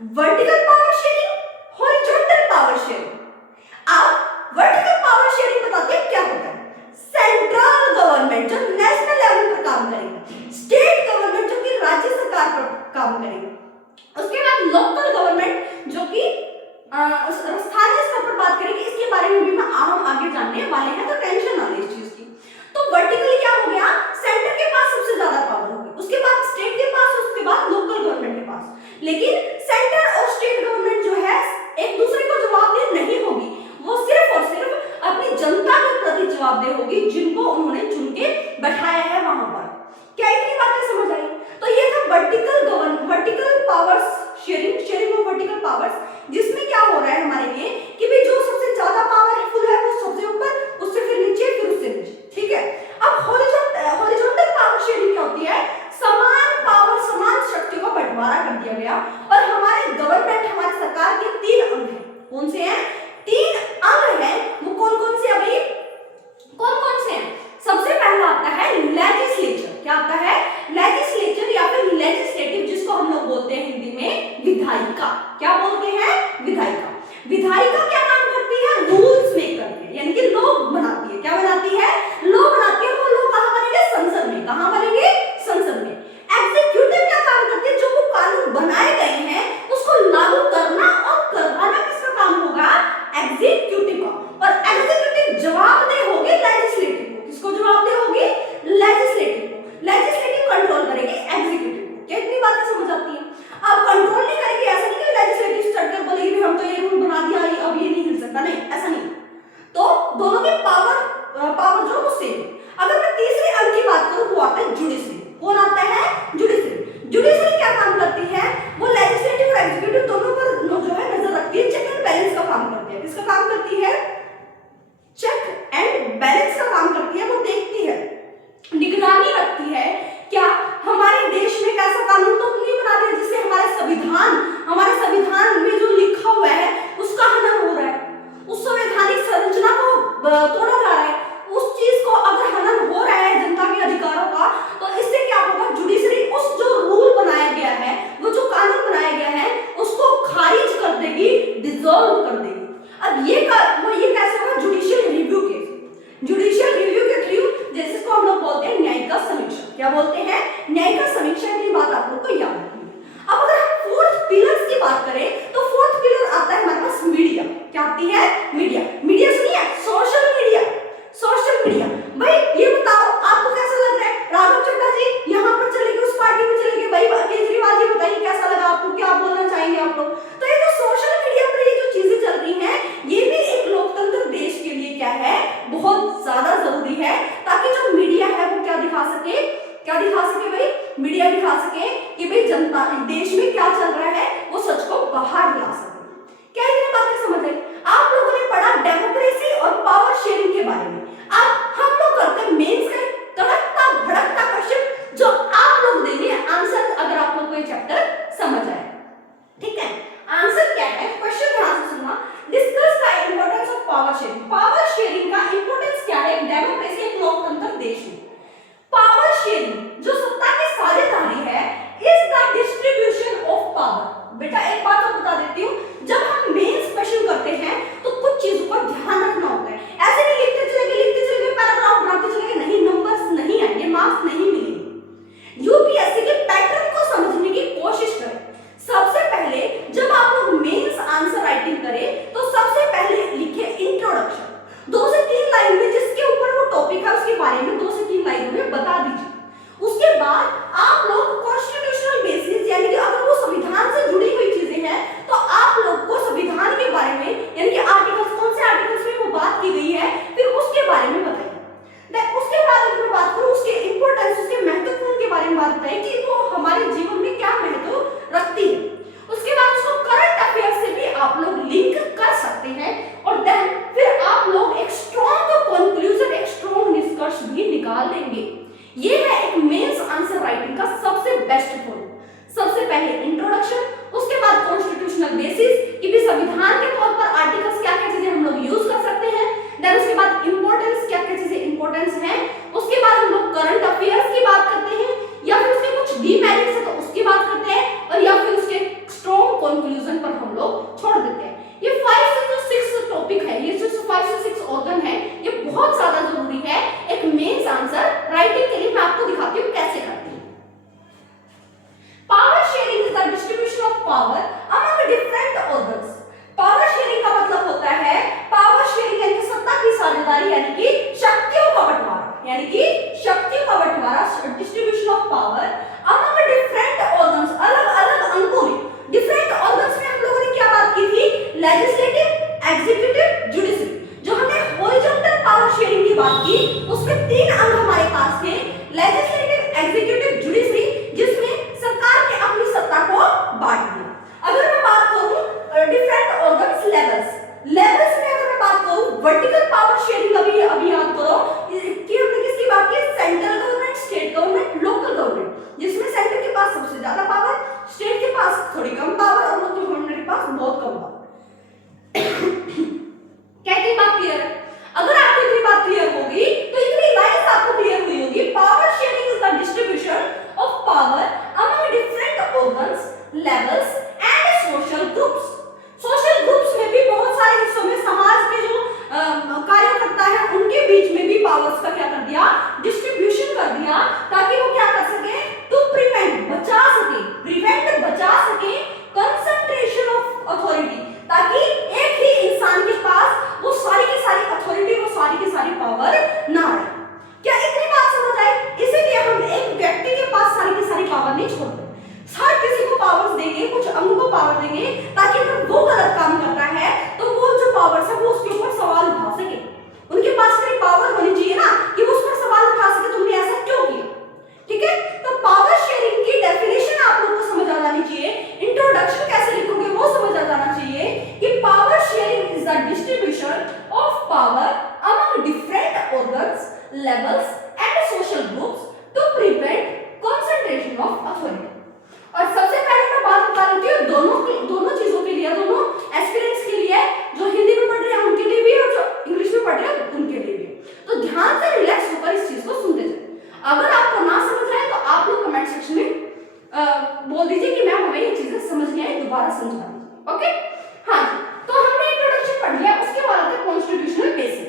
vertical power sharing, horizontal power sharing. अब वर्टिकल पावर शेयरिंग बताते हैं क्या होता है। सेंट्रल गवर्नमेंट जो नेशनल लेवल पर काम करेगा, स्टेट गवर्नमेंट जो कि राज्य सरकार पर काम करेगा, उसके बाद लोकल गवर्नमेंट जो कि स्थानीय स्तर पर बात करेंगे। इसके बारे में भी हम आगे जानने वाले हैं, तो टेंशन ना ले इस चीज की। तो वर्टिकली क्या हो गया, सेंटर के पास सबसे ज्यादा पावर होगी, उसके बाद स्टेट के पास, उसके बाद लोकल गवर्नमेंट के पास। लेकिन सेंटर और स्टेट गवर्नमेंट जो है एक दूसरे को जवाबदेह नहीं होगी, वो सिर्फ और सिर्फ अपनी जनता के प्रति जवाबदेह होगी जिनको उन्होंने चुन के बैठाया है वहां पर। क्या इतनी बातें समझ आई? तो ये था vertical powers sharing of vertical powers, जिसमें क्या हो रहा है हमारे लिए कि भाई जो सबसे ज्यादा पावरफुल है वो सबसे ऊपर, उससे फिर नीचे, फिर उससे नीचे, ठीक है। अब हॉरिजॉन्टल पावर शेयरिंग क्या होती है, समान पावर, समान शक्ति का बंटवारा कर दिया गया। और हमारे गवर्नमेंट, हमारी सरकार के 3 अंग हैं। कौन से हैं? 3 अंग हैं। वो कौन कौन से अभी, कौन कौन से हैं? सबसे पहला आता है लेजिस्लेचर। क्या आता है? लेजिस्लेचर या फिर लेजिस्लेटिव, जिसको हम लोग बोलते हैं हिंदी में विधायिका। क्या बोलते हैं? विधायिका। विधायिका क्या काम करती है? रूल्स मेक करती है, यानी कि लोग बनाती है। क्या बनाती है? लोग बनाती है। वो लोग कहां बनेंगे? संसद में। कहां बनेंगे? संसद में। एग्जीक्यूटिव क्या काम करती है? जो वो कानून बनाए गए हैं उसको लागू करना और करवाना किसका काम होगा? एग्जीक्यूटिव का। और एग्जीक्यूटिव जवाबदेह होगी लेजिस्लेटिव को। किसको जवाबदेह होगी? लेजिस्लेटिव को। लेजिस्लेटिव कंट्रोल करेगी एग्जीक्यूटिव को। क्या इतनी बातें समझ आती है? अब कंट्रोल नहीं करेगी, ऐसा नहीं कि लेजिस्लेटिव चढ़कर बोलेगी हम तो ये रूल बना दिया, अब ये नहीं हिल सकता, नहीं, ऐसा नहीं। तो दोनों की पावर जो वो सेम। अगर मैं तीसरे अंग की बात करूं, वो आता है जुडिशरी। कौन आता है? जुडिशरी। जुडिशरी क्या काम करती है? वो लेजिस्लेटिव और एग्जीक्यूटिव दोनों पर जो है नजर रखती है, चेक एंड बैलेंस का काम करती है। किसका काम करती है? चेक एंड बैलेंस का काम करती है। वो देखती है, निगरानी रखती है, क्या हमारे देश में कैसा कानून तो नहीं बना दिया जिससे हमारे संविधान में जो लिखा हुआ है उसका हनन हो रहा है, उस संवैधानिक संरचना को तोड़ा जा रहा है। उस चीज को अगर हनन हो रहा है जनता के अधिकारों का, तो इससे क्या होगा? जुडिशरी उस जो रूल बनाया गया है, वो जो कानून बनाया गया है, उसको खारिज कर देगी, डिसॉल्व कर देगी। अब ये कैसे होगा? जुडिशियल रिव्यू के थ्रू, जिसको हम लोग बोलते हैं न्यायिक समीक्षा। क्या बोलते हैं? न्यायिक समीक्षा की बात आप लोग को याद रखनी है। अब अगर हम फोर्थ पिलर्स की बात करें, तो फोर्थ पिलर आता है हमारे पास मीडिया। क्या आती है? मीडिया। मीडिया सुनिए, सोशल मीडिया। भाई ये बताओ आपको कैसा लग रहा है? राघव चड्ढा जी यहाँ पर चले गए, उस पार्टी में चले गए, भाई केजरीवाल जी बताइए कैसा लगा आपको, क्या बोलना चाहेंगे आप लोग? तो ये जो सोशल मीडिया पर ये जो चीजें चल रही हैं, ये भी एक लोकतंत्र देश के लिए क्या है? बहुत ज्यादा जरूरी है, ताकि जो मीडिया है वो क्या दिखा सके भाई? मीडिया दिखा सके कि भाई जनता देश में क्या चल रहा है, वो सच को बाहर ला सके। क्या इतनी बातें समझ आई? आप लोगों ने पढ़ा डेमोक्रेसी और पावर शेयरिंग के बारे में। अब हम लोग करते हैं मेंस का तड़कता भड़कता क्वेश्चन, जो आप लोग देंगे आंसर, अगर आप लोग को ये चैप्टर समझ आए। ठीक है, आंसर क्या है? क्वेश्चन ध्यान से सुनना। Discuss the importance of power sharing. Power sharing का इंपॉर्टेंस क्या है डेमोक्रेसी, एक लोकतंत्र देश में? पावर शेयरिंग जो सत्ता की साझेदारी है, is the distribution of power. बेटा एक बात और बता देती हूँ, जब हम मेंस क्वेश्चन करते हैं तो कुछ चीजों का ध्यान रखना होता है। ऐसे नहीं लिखते चलेंगे पैराग्राफ बनाते चलेंगे, नहीं, नंबर्स नहीं आएंगे, मार्क्स नहीं मिलेंगे। यूपीएससी के पैटर्न को समझने की कोशिश करें। सबसे पहले जब आप लोग मेंस आंसर राइटिंग करें, तो सबसे पहले लिखे इंट्रोडक्शन, 2 से 3 लाइन में, जिसके ऊपर वो टॉपिक है उसके बारे में 2 से 3 लाइन में बता दीजिए। उसके बाद आप लोग कॉन्स्टिट्यूशनल बेसिस, यानी कि अगर वो संविधान से जुड़ी हुई चीजें हैं, तो आप लोग को संविधान बांट दिया। अगर मैं बात करूं डिफरेंट ऑर्गन्स लेवल्स में अगर मैं बात करूं वर्टिकल पावर शेयरिंग, अभी याद करो कि हमने किसकी बात की, central government, state government, local government, जिसमें सेंटर के पास सबसे ज्यादा पावर, स्टेट के पास थोड़ी कम पावर और लोकल गवर्नमेंट के पास बहुत कम पावर। क्या इतनी बात क्लियर है? अगर आपको इतनी बात क्लियर होगी तो इतनी लाइंस आपको क्लियर हुई होगी। Power sharing is the distribution of power among different organs, levels and social groups. Social groups में भी बहुत सारे हिस्सों में समाज के जो कार्य करता है उनके बीच में भी पावर्स का क्या कर दिया, डिस्ट्रीब्यूशन कर दिया, ताकि वो क्या कर सके, टू प्रिवेंट, बचा सके, प्रिवेंट बचा सके कंसंट्रेशन ऑफ अथॉरिटी, ताकि एक ही इंसान के पास वो सारी की सारी अथॉरिटी, वो सारी की सारी पावर ना रहे। क्या इतनी बात समझ आई? इसीलिए हम एक व्यक्ति के पास सारी की सारी पावर नहीं छोड़ते, हर किसी को पावर्स देंगे, कुछ अंग को पावर देंगे, ताकि अगर वो गलत काम करता है तो वो जो पावर्स है वो उसके ऊपर सवाल उठा सके। उनके पास इतनी पावर होनी चाहिए ना कि वो उस पर सवाल उठा सके, तुमने ऐसा क्यों किया। ठीक है, तो पावर शेयरिंग की डेफिनेशन आप लोगों को समझ आ जानी चाहिए। इंट्रोडक्शन कैसे लिखोगे वो समझ आ जाना चाहिए कि power sharing is the distribution of power among different organs, levels and social groups to prevent concentration of authority. और सबसे पहले मैं बात बता रही हूँ दोनों चीजों के लिए, दोनों एस्पिरेंट्स के लिए, जो हिंदी में पढ़ रहे हैं उनके लिए भी और जो इंग्लिश में पढ़ रहे हैं उनके लिए भी। तो ध्यान से रिलैक्स होकर इस चीज को सुनते जाए। अगर आपको ना समझ आए तो आप लोग कमेंट सेक्शन में बोल दीजिए कि मैम हमें ये चीजें समझ नहीं आई, दोबारा समझा दीजिए। ओके, हाँ जी, तो हमने इंट्रोडक्शन पढ़ लिया, उसके बाद आता है कॉन्स्टिट्यूशनल बेसिक।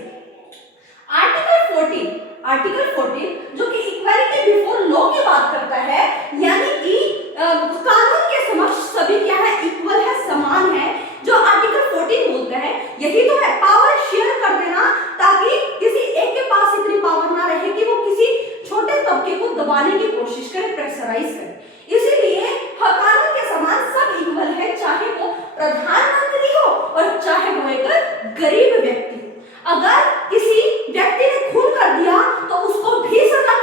आर्टिकल 14 जो कि इक्वालिटी बिफोर लॉ की बात करता है, यानी कि कानून के समक्ष सभी क्या है, इक्वल है, समान है। जो आर्टिकल 14 बोलता है यही तो है, पावर शेयर कर देना, ताकि किसी एक के पास इतनी पावर ना रहे कि वो किसी छोटे तबके को दबाने की कोशिश करे, प्रेशराइज करे। इसीलिए कानून के समान सब इक्वल है, चाहे वो प्रधानमंत्री हो और चाहे वो एक गरीब व्यक्ति हो। अगर किसी व्यक्ति ने खून कर दिया तो उसको भी सजा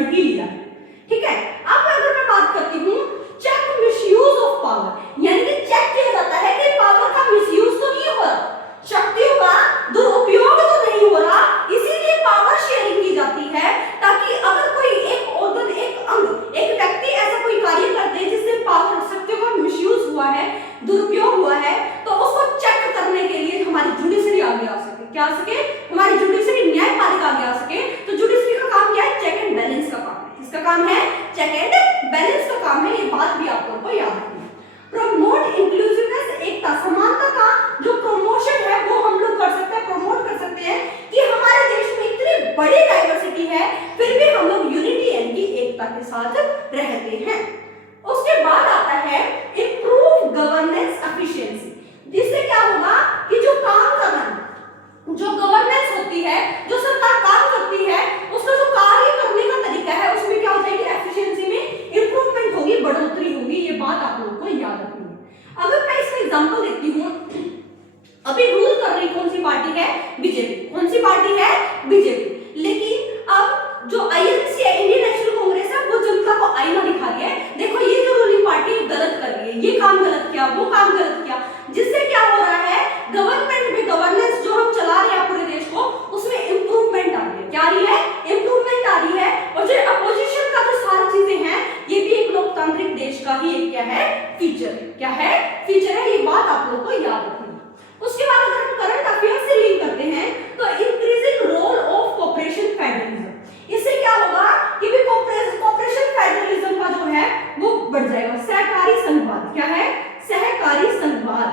पढ़ ही लिया है, ठीक है। अब अगर मैं बात करती हूँ चेक मिसयूज ऑफ पावर, यानी कि चेक किया जाता है कि पावर का मिसयूज तो नहीं हो रहा, शक्तियों का दुरुपयोग तो नहीं हो रहा, इसीलिए पावर शेयरिंग की जाती है, ताकि अगर कोई एक ऑर्गन, एक अंग, एक व्यक्ति ऐसा कोई कार्य कर दे जिससे पावर शक्तियों का मिसयूज हुआ है, दुरुपयोग हुआ है, तो उसको चेक करने के लिए हमारी जुडिशरी आगे आ सके, क्या आ सके, हमारी जुडिशरी न्यायपालिका आगे आ सके। तो जुडिशरी का काम क्या है, चेक एंड बैलेंस का काम है। किसका काम है, चेक एंड बैलेंस का काम है, ये बात भी आप लोगों को याद रखनी है। प्रमोट इंक्लूसिवनेस, एकता, समानता का जो प्रमोशन है वो हम लोग कर सकते हैं, प्रमोट कर सकते हैं कि हमारे देश में इतनी बड़ी डाइवर्सिटी है फिर भी हम लोग यूनिटी यानी कि एकता के साथ रहते हैं। उसके बाद आता है इंप्रूव गवर्नेंस एफिशिएंसी, जिससे क्या होगा कि जो काम करना, जो गवर्नेंस होती है, जो सरकार काम करती है, उसका जो कार्य करने का तरीका है उसमें क्या हो जाएगी, एफिशिएंसी में इंप्रूवमेंट होगी, बढ़ोतरी होगी, ये बात आप लोगों को याद रखनी है। अगर मैं इसका एग्जांपल देती हूँ, अभी रूल कर रही कौन सी पार्टी है, बीजेपी, कौन सी पार्टी है, बीजेपी, लेकिन अब जो आईएनसी है, इंडियन नेशनल कांग्रेस है, वो जनता को आईना दिखा रही है, देखो ये जो रूलिंग पार्टी गलत कर रही है, ये काम गलत किया, वो काम गलत किया, जिससे क्या हो रहा है, गवर्नमेंट में गवर्नेंस जो हम चला रहे हैं पूरे देश को, उसमें इंप्रूवमेंट आ रही है, क्या आ रही है, इंप्रूवमेंट आ रही है। और जो अपोजिशन का जो सारी चीजें हैं, ये भी एक लोकतांत्रिक देश का ही एक क्या है, फीचर है, क्या है, फीचर है, ये बात आप लोगों को याद रखनी है। उसके बाद अगर हम करंट अफेयर्स से लिंक करते हैं तो increasing role of cooperation federalism, इससे क्या होगा कि भी कोऑपरेशन फेडरलिज्म का जो है वो बढ़ जाएगा। सहकारी संघवाद, क्या है, सहकारी संघवाद,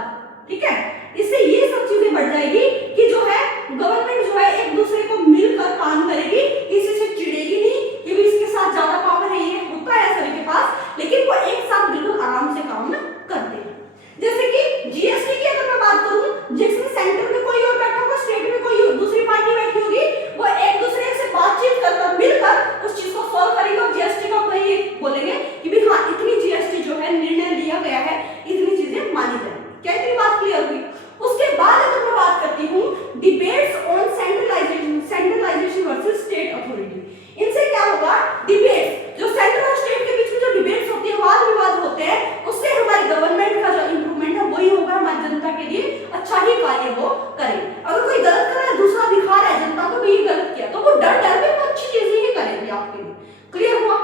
ठीक है, इससे ये सब चीजें बढ़ जाएगी कि जो है गवर्नमेंट जो है एक दूसरे को मिलकर काम करेगी, किसी से चिढ़ेगी नहीं कि भी इसके साथ ज्यादा पावर है, ये होता है सभी के पास, लेकिन वो एक साथ बिल्कुल आराम से काम करते हैं। जैसे कि जीएसटी की अगर मैं बात करूं, जिसमें सेंटर में कोई और बैठा होगा, स्टेट में कोई दूसरी पार्टी बैठी होगी, वो एक दूसरे से बातचीत कर मिलकर उस चीज को सॉल्व करेंगे और जीएसटी का वही बोलेंगे कि भी हाँ इतनी जीएसटी जो है निर्णय लिया गया है, इतनी चीजें मानी जाएंगी। क्या इतनी बात क्लियर हुई? उसके बाद अगर मैं बात करती हूँ debates on centralisation versus state authority, इनसे क्या होगा, डिबेट जो सेंट्रल और स्टेट के बीच में जो डिबेट्स होती है, वाद विवाद होते हैं, उससे हमारी गवर्नमेंट का जो इंप्रूवमेंट है वही होगा, हमारी जनता के लिए अच्छा ही कार्य वो करे। अगर कोई गलत कर रहा है, दूसरा दिखा रहा है जनता को भी ये गलत किया, तो वो डर डर में अच्छी चीजें ही करेंगे आपके लिए। क्लियर हुआ?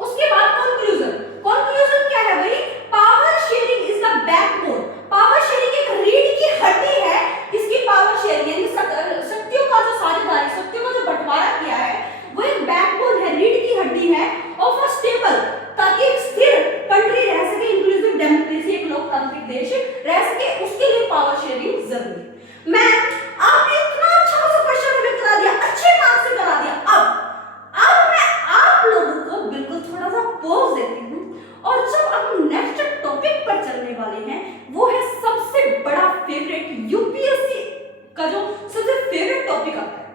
उसके बाद कंक्लूजन क्या है भाई, power sharing is the backbone, power sharing एक रीढ़ की हड्डी है, इसकी पावर शेयरिंग यानी शक्तियों का जो साझेदारी, शक्तियों का जो बंटवारा किया है, वो एक बैकबोन है, रीढ़ की हड्डी है ऑफ अ स्टेबल, ताकि एक स्थिर कंट्री रह सके, इंक्लूसिव डेमोक्रेसी, एक लोकतांत्रिक देश रह सके, उसके लिए पावर शेयरिंग जरूरी है। मैं आपने इतना अच्छा सा क्वेश्चन हमें करा दिया, अच्छे मार्क्स से करा दिया, अब मैं आप लोगों को बिल्कुल थोड़ा सा पॉज देती हूँ, और जब हम नेक्स्ट टॉपिक पर चलने वाले हैं, वो है सबसे बड़ा फेवरेट, यूपीएससी का जो सबसे फेवरेट टॉपिक आता है,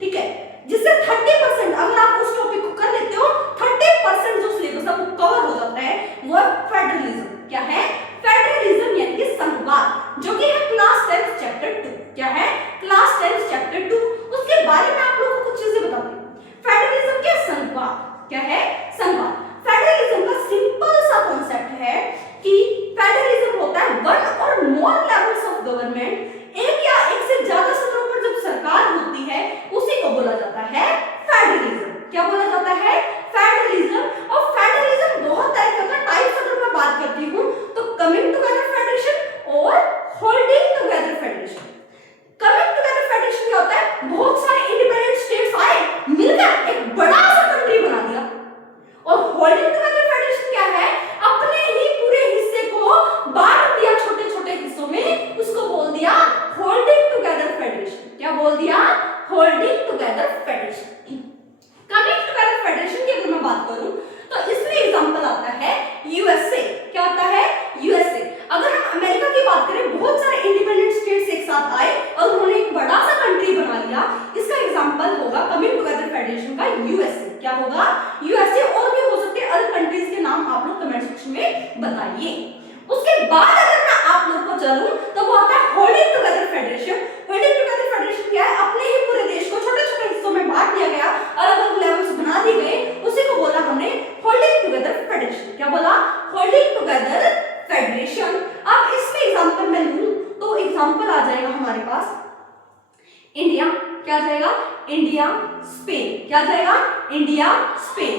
ठीक है, जिससे 30% अगर आप उस टॉपिक को कर लेते हो, 30% जो सिलेबस है वो कवर हो जाता है, वो है फेडरलिज्म। क्या है? फेडरलिज्म यानी कि संघवाद, जो कि है क्लास 10 चैप्टर 2। क्या है? Class 10 chapter 2। उसके बारे में आप लोगों को कुछ चीजें बताती हूँ। फेडरलिज्म क्या? संघवाद। क्या है? संघवाद। फेडरलिज्म का सिंपल सा कॉन्सेप्ट है कि फेडरलिज्म होता है वन और मोर लेवल्स ऑफ गवर्नमेंट, एक या एक से ज्यादा स्तरों पर जब सरकार होती है, उसी को बोला जाता है फेडरलिज्म। क्या बोला जाता है? फेडरलिज्म। और फेडरलिज्म बहुत तरह के होता है, टाइप्स अगर मैं बात करती हूँ तो कमिंग टुगेदर फेडरेशन और holding together federation. Coming together federation क्या होता है? बहुत सारे इंडिपेंडेंट स्टेट्स आए, मिलकर एक बड़ा सा कंट्री बना दिया। और होल्डिंग टुगेदर फेडरेशन क्या है? अपने ही पूरे हिस्से को बांट दिया छोटे छोटे हिस्सों में, उसको बोल दिया होल्डिंग टुगेदर फेडरेशन। क्या बोल दिया? Holding together federation. Coming together federation की अगर मैं बात करूं तो इसमें एग्जांपल आता है यूएसए। क्या आता है? यूएसए। अगर हम अमेरिका की बात करें, बहुत सारे इंडिपेंडेंट स्टेट्स एक साथ आए और उन्होंने एक बड़ा सा कंट्री बना लिया, इसका एग्जांपल होगा कमिंग टुगेदर फेडरेशन का यूएसए। क्या होगा? यूएसए। और भी हो सकते हैं अदर कंट्रीज के नाम, आप लोग कमेंट सेक्शन में बताइए। उसके बाद अगर मैं आप लोग को चलूं तो वो आता है holding together federation. Holding together federation क्या है? अपने ही पूरे देश को छोटे छोटे हिस्सों में बांट दिया गया, अलग अलग लेवल्स बना स्पेन। क्या जाएगा? India, Spain.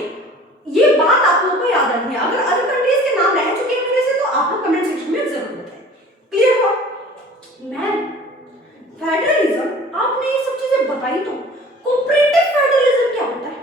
ये बात आप लोगों को याद रखनी है। अगर अदर कंट्रीज के नाम रह चुके हैं मेरे से तो आप लोग कमेंट सेक्शन में जरूर बताएं। क्लियर हुआ? मैम फेडरलिज्म, आपने ये सब चीजें बताई तो कोऑपरेटिव फेडरलिज्म क्या होता है?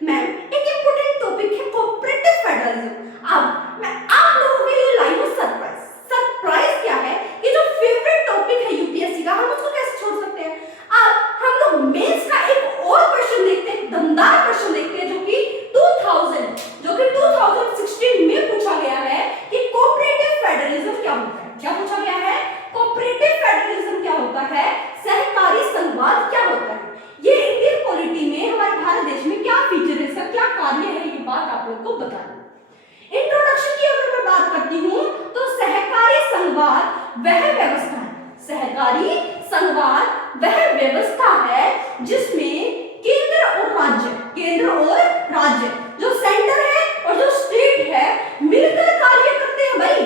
मैम एक इंपॉर्टेंट टॉपिक है कोऑपरेटिव फेडरलिज्म। अब मैं आप लोगों के लिए लाई हूं सरप्राइज। सरप्राइज क्या है? ये जो फेवरेट टॉपिक है यूपीएससी का, हम उसको कैसे छोड़ सकते हैं? अब हम लोग मेंस का एक और क्वेश्चन देखते हैं, दमदार क्वेश्चन देखते हैं, जो कि 2016 में पूछा गया है कि कोऑपरेटिव फेडरलिज्म क्या होता है। क्या पूछा गया है? कोऑपरेटिव फेडरलिज्म क्या होता है? सहकारी संघवाद क्या होता है? ये इंडियन पॉलिटी में, हमारे भारत देश में क्या फीचर है, इसका क्या कार्य है, ये बात आप लोग को बताना। इंट्रोडक्शन की अगर मैं बात करती हूं तो सहकारी संघवाद वह व्यवस्था है, सहकारी संघवाद वह व्यवस्था है जिसमें केंद्र और राज्य जो सेंटर है और जो स्टेट है मिलकर कार्य करते हैं। भाई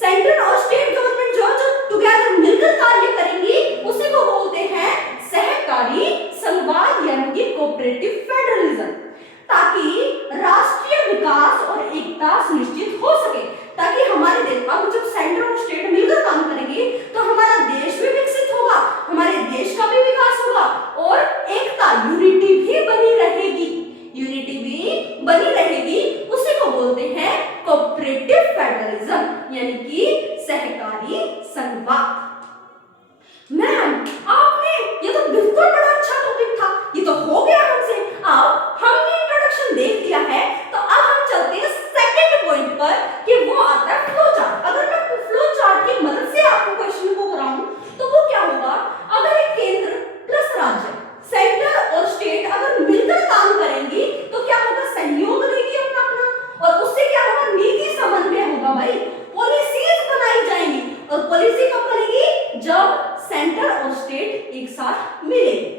सेंट्रल और स्टेट गवर्नमेंट जो टुगेदर मिलकर कार्य करेंगी उसी को बोलते हैं सहकारी संघवाद यानी कि कोऑपरेटिव फेडरलिज्म, ताकि राष्ट्रीय विकास और एकता सुनिश्चित हो सके, ताकि हमारे देश में जब सेंटर और स्टेट मिलकर काम करेंगे तो हमारा देश भी विकसित होगा, हमारे देश का भी विकास होगा और एकता यूनिटी भी बनी रहेगी, उसी को बोलते हैं कोऑपरेटिव फेडरलिज्म यानी कि सहकारी संघवाद। मैम आपने ये तो बिल्कुल बड़ा अच्छा टॉपिक था, ये तो हो गया हमसे। अब हमने इंट्रोडक्शन देख लिया है तो अब हम चलते हैं सेकंड पॉइंट पर कि वो आता है फ्लो चार्ट। अगर मैं फ्लो चार्ट की मदद से आपको क्वेश्चन को कराऊं तो वो क्या होगा? अगर एक केंद्र प्लस राज्य, सेंटर और स्टेट अगर मिलकर काम करेंगी तो क्या होगा? सहयोग देगी अपना और उससे क्या होगा? नीति समन्वय होगा। भाई पॉलिसीज बनाई जाएंगी और पॉलिसी कब बनेगी? जब सेंटर और स्टेट एक साथ मिलेंगे।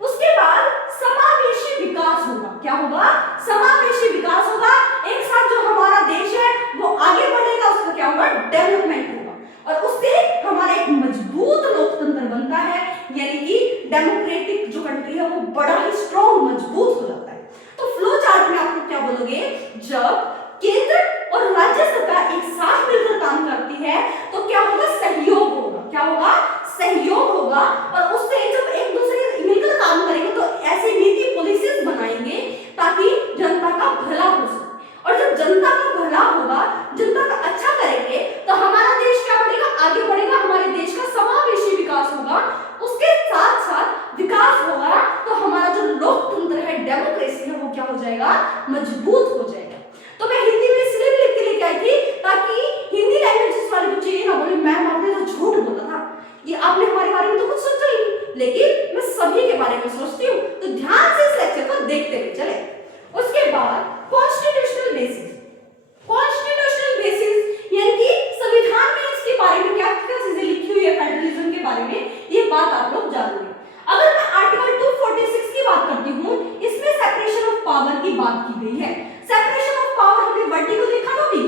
उसके बाद समावेशी विकास होगा। क्या होगा? समावेशी विकास होगा। एक साथ जो हमारा देश है वो आगे बढ़ेगा, उसका क्या होगा? डेवलपमेंट होगा और उससे हमारा एक मजबूत लोकतंत्र बनता है, यानी कि डेमोक्रेटिक जो कंट्री है वो बड़ा ही स्ट्रॉन्ग मजबूत हो जाता है। तो फ्लो चार्ट में आप लोग क्या बोलोगे? जब केंद्र और राज्य सरकार एक साथ मिलकर काम करती है तो क्या होगा? सहयोग होगा। क्या होगा? सहयोग होगा और उससे जब एक दूसरे मिलकर काम करेंगे तो ऐसी नीति पॉलिसीज बनाएंगे ताकि जनता का भला हो सके, और जब जनता का भला होगा, जनता का अच्छा करेंगे तो हमारा देश क्या बढ़ेगा? आगे बढ़ेगा, हमारे देश का समावेशी विकास होगा, उसके साथ साथ विकास होगा तो हमारा जो लोकतंत्र है, डेमोक्रेसी है, वो क्या हो जाएगा? मजबूत हो जाएगा। तो मैं हिंदी में इसलिए भी लिख के लेके आई थी ताकि हिंदी लैंग्वेज वाले बच्चे ये ना बोले मैम आपने तो झूठ बोला था, ये आपने हमारे बारे में तो कुछ सोचा ही नहीं, लेकिन मैं सभी के बारे में सोचती हूँ। तो ध्यान से इस लेक्चर को देखते हुए चले। उसके बाद कॉन्स्टिट्यूशनल बेसिस, कॉन्स्टिट्यूशनल बेसिस यानी कि संविधान में इसके बारे में क्या क्या चीजें लिखी हुई है फेडरलिज्म के बारे में, ये बात आप लोग जान लें। अगर मैं आर्टिकल 246 की बात करती हूँ, इसमें सेपरेशन ऑफ पावर की बात की गई है। सेपरेशन ऑफ पावर हमने वर्टिकल देखा था भी,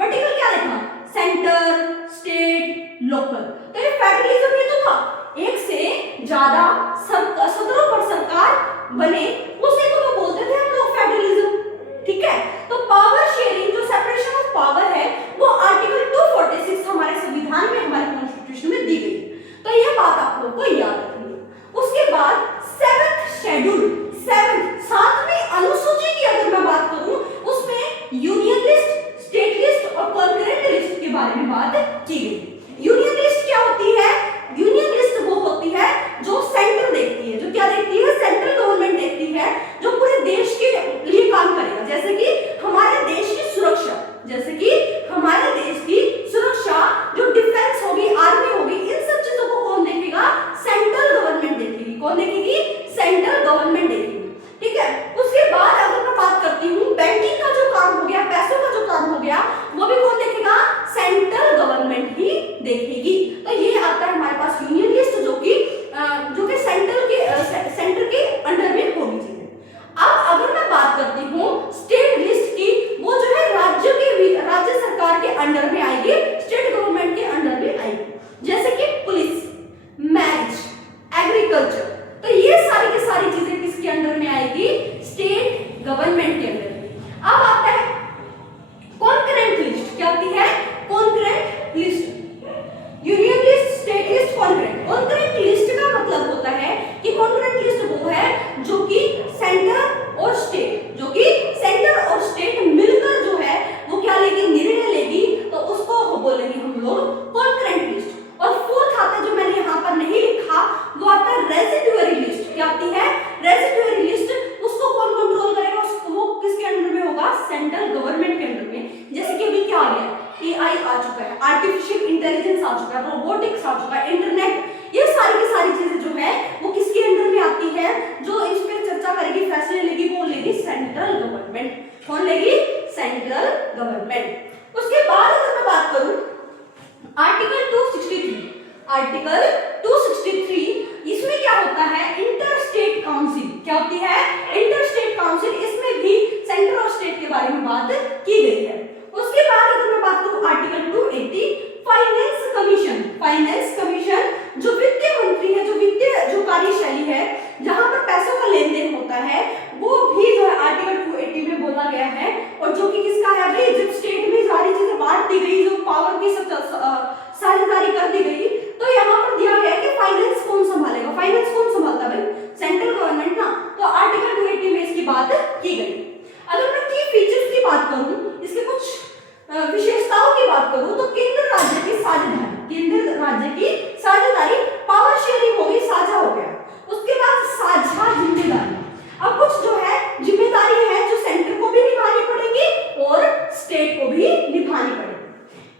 वर्टिकल क्या देखा? Centre, state, local. तो ये फेडरलिज्म में तो था, एक से ज्यादा सदनों पर सरकार बने, उसी को तो बोलते थे हम लोग फेडरलिज्म। ठीक है, तो पावर शेयरिंग जो सेपरेशन ऑफ पावर है वो आर्टिकल 246 हमारे संविधान में, हमारे कॉन्स्टिट्यूशन में दी गई। तो ये बात आप लोग को याद रखनी है। उसके बाद 7th शेड्यूल, 7th 7वीं अनुसूची की अगर मैं बात करूं जाएगी स्टेट गवर्नमेंट के अंडर में। अब आता है कॉन्करेंट लिस्ट। क्या होती है? Concurrent list. Union list, state list, concurrent. Concurrent list का मतलब होता है कि कॉन्करेंट लिस्ट वो है जो कि सेंटर और स्टेट, जो कि सेंटर और स्टेट मिलकर जो है वो क्या लेगी? निर्णय लेगी, तो उसको बोलेंगे हम लोग कॉन्करेंट लिस्ट। और फोर्थ आता है जो मैंने यहाँ पर नहीं लिखा, वो आता है रेसिड्यूअरी लिस्ट। क्या आती है? रेसिड्यूअरी लिस्ट। उसको कौन कंट्रोल करेगा? उसको वो किसके अंडर में होगा? सेंट्रल गवर्नमेंट के अंडर में। जैसे कि अभी क्या आ गया? एआई आ चुका है, आर्टिफिशियल इंटेलिजेंस आ चुका है, रोबोटिक्स आ चुका है, इंटरनेट, ये सारी की सारी चीजें जो है वो किसके अंडर में आती है? जो इस पे चर्चा करेगी, फैसले लेगी, वो लेगी सेंट्रल गवर्नमेंट। कौन लेगी? Central government. उसके बाद अगर मैं बात करूं आर्टिकल 263, आर्टिकल 263 इसमें क्या होता है? Inter state council. क्या होती है? Inter state council. इसमें भी सेंटर और स्टेट के बारे में बात की गई है। उसके बाद अगर मैं बात करूं article 280 finance commission. Finance commission जो वित्तीय मंत्री है, जो वित्तीय जो कार्यशैली है, जहां पर पैसों का लेन देन होता है, वो भी जो है आर्टिकल 280 में बोला गया है। और जो कि किसका है भाई? जब स्टेट में सारी चीजें बांट दी गई, जो पावर की साझेदारी कर दी गई, तो यहाँ पर दिया गया कि फाइनेंस कौन संभालेगा? फाइनेंस कौन संभालता है भाई? सेंट्रल गवर्नमेंट ना। तो आर्टिकल 280 में इसकी बात की गई। अगर मैं की फीचर्स की बात करूं, इसके कुछ विशेषताओं की बात करूं, तो केंद्र राज्य की साझेदारी, केंद्र राज्य की साझेदारी, पावर शेयरिंग होगी, साझा हो गया। उसके बाद साझा जिम्मेदारी। अब कुछ जो है जिम्मेदारी है जो सेंटर को भी निभानी पड़ेगी और स्टेट को भी निभानी पड़ेगी।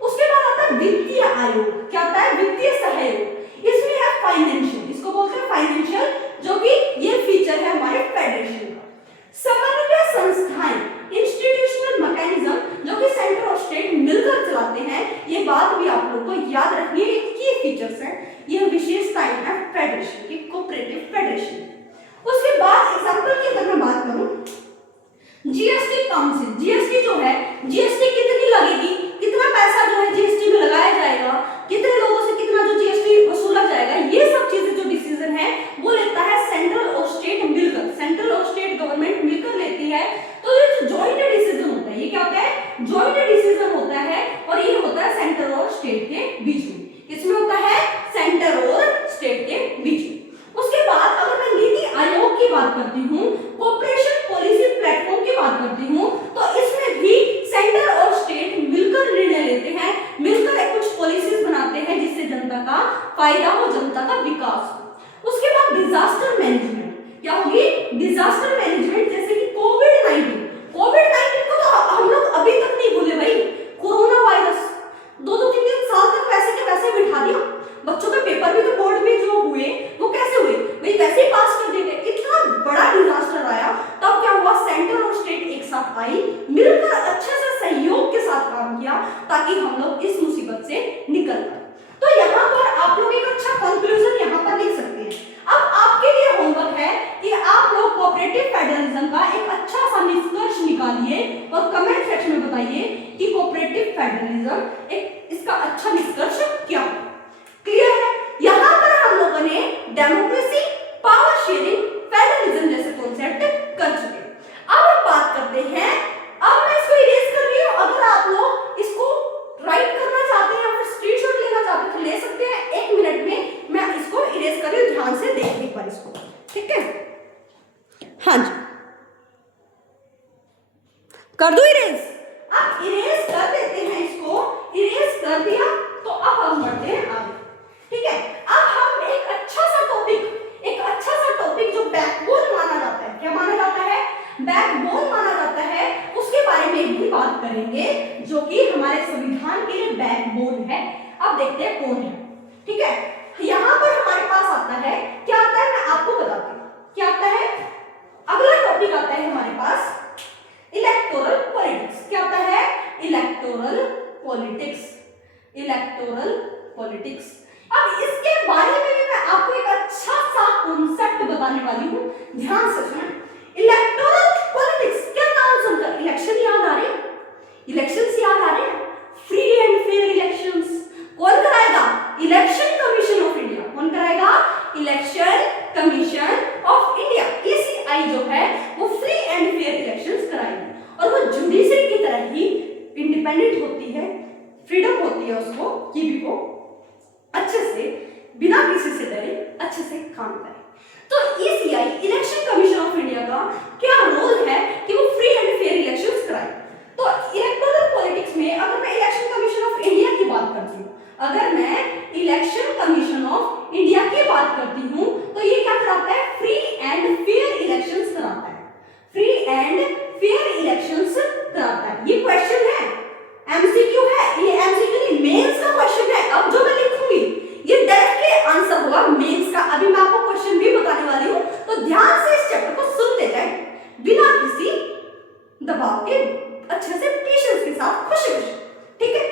उसके बाद आता है वित्तीय आयोग। क्या आता है? वित्तीय सहयोग। इसमें है फाइनेंशियल, इसको बोलते हैं फाइनेंशियल, जो कि ये फीचर है हमारे फेडरेशन का। समन्वय संस्थाएं, इंस्टीट्यूशनल मैकेनिज्म, जो कि सेंटर और स्टेट मिलकर चलाते हैं। ये बात भी आप लोगों को याद रखनी है, ये फीचर्स हैं, ये विशेषताएं हैं फेडरेशन की, कोऑपरेटिव फेडरेशन। उसके बाद एग्जांपल की अगर मैं बात करूं, जीएसटी काउंसिल। जीएसटी जो है, जीएसटी कितनी लगेगी, कितना पैसा जो है जीएसटी में लगाया जाएगा, कितने लोगों से कितना जो जीएसटी वसूला जाएगा, ये सब चीजें जो डिसीजन है वो लेता है सेंट्रल और स्टेट मिलकर। सेंट्रल और स्टेट गवर्नमेंट मिलकर लेती है। तो ये जो जॉइंट डिसीजन होता है, ये क्या होता है? जॉइंट डिसीजन होता है, और ये होता है सेंटर और स्टेट के बीच में। किसमें होता है? सेंटर और स्टेट के बीच में। उसके बाद अगर मैं नीति आयोग की बात करती हूँ, कॉर्पोरेशन पॉलिसी प्लेटफॉर्म की बात करती हूँ, तो इसमें भी सेंटर और स्टेट मिलकर निर्णय लेते हैं, मिलकर कुछ पॉलिसीज बनाते हैं जिससे जनता का फायदा हो, जनता का विकास हो। उसके बाद डिजास्टर मैनेजमेंट। क्या होगी? Disaster management. जैसे कि कोविड-19 को तो हम लोग अभी तक नहीं भूले भाई। कोरोना वायरस 2-3 साल तक वैसे के वैसे बिठा दिया। बच्चों के पेपर भी तो बोर्ड में जो हुए वो कैसे हुए भाई? वैसे ही पास कर देते। इतना बड़ा डिजास्टर आया, तब क्या हुआ? सेंटर और स्टेट एक साथ आई, मिलकर अच्छे से सहयोग के साथ काम किया, ताकि हम लोग इस मुसीबत से निकल पाए। तो यहाँ पर आप लोग एक अच्छा कंक्लूजन यहाँ पर लिख सकते हैं। अब आपके लिए होमवर्क है कि आप लोग कोऑपरेटिव फेडरलिज्म का एक अच्छा सा निष्कर्ष निकालिए और कमेंट सेक्शन में बताइए कि कोऑपरेटिव फेडरलिज्म एक इसका अच्छा निष्कर्ष क्या है। क्लियर है? यहाँ पर हम लोगों ने डेमोक्रेसी, पावर शेयरिंग, फेडरलिज्म जैसे कॉन्सेप्ट कर चुके हैं। अब हम बात करते हैं, अब मैं इसको इरेज कर रही हूँ, अगर आप लोग इसको राइट करना चाहते हैं या फिर स्क्रीनशॉट लेना चाहते हैं तो ले सकते हैं। 1 मिनट में मैं इसको इरेज कर रही हूँ, ध्यान से देखिए एक बार इसको, ठीक है? हाँ जी, कर दो इरेज। अब इरेज कर देते हैं इसको, इरेज कर दिया तो अब हम बढ़ते हैं आगे, ठीक है? अब हम एक अच्छा सा टॉपिक जो बैकबोन माना जाता है, क्या माना जाता है? बैकबोन माना जाता है, उसके बारे में भी बात करेंगे, जो कि हमारे संविधान के लिए बैकबोन है। अब देखते हैं कौन है, ठीक है? यहाँ पर हमारे पास आता है, क्या आता है मैं आपको बताती हूँ, क्या आता है? अगला टॉपिक आता है हमारे पास इलेक्टोरल पॉलिटिक्स। क्या आता है? Electoral politics, electoral politics. अब इसके बारे में भी मैं आपको एक अच्छा सा कॉन्सेप्ट बताने वाली हूँ, ध्यान से सुनो। इलेक्टोरल पॉलिटिक्स, क्या नाम सुनकर इलेक्शन याद आ रहे हैं? इलेक्शंस याद आ रहे हैं? फ्री एंड फेयर इलेक्शंस कौन कराएगा? Election commission of India. कौन कराएगा? Election commission of India, ECI जो है एंड फेयर इलेक्शंस कराएगी और वो जुडिशरी की तरह ही इंडिपेंडेंट होती है, फ्रीडम होती है उसको कि भी वो अच्छे से बिना किसी से डरे अच्छे से काम करे। तो ECI election commission of India का क्या रोल है कि वो फ्री एंड फेयर इलेक्शंस कराए। तो इलेक्टोरल पॉलिटिक्स में अगर मैं इलेक्शन कमीशन ऑफ इंडिया की बात करती हूँ, अगर मैं इलेक्शन कमीशन ऑफ इंडिया की बात करती हूँ तो ये क्या कराता है, फ्री एंड फेयर इलेक्शंस कराता है, फ्री एंड फेयर इलेक्शंस कराता है। ये क्वेश्चन है, एमसीक्यू है, ये एमसीक्यू नहीं मेंस का क्वेश्चन है। अब जो मैं लिखूंगी ये डायरेक्टली आंसर होगा मेंस का। अभी मैं आपको क्वेश्चन भी बताने वाली हूँ, तो ध्यान से इस चैप्टर को सुनते जाए बिना किसी दबाव के, अच्छे से पेशेंस के साथ, खुशी खुशी, ठीक है।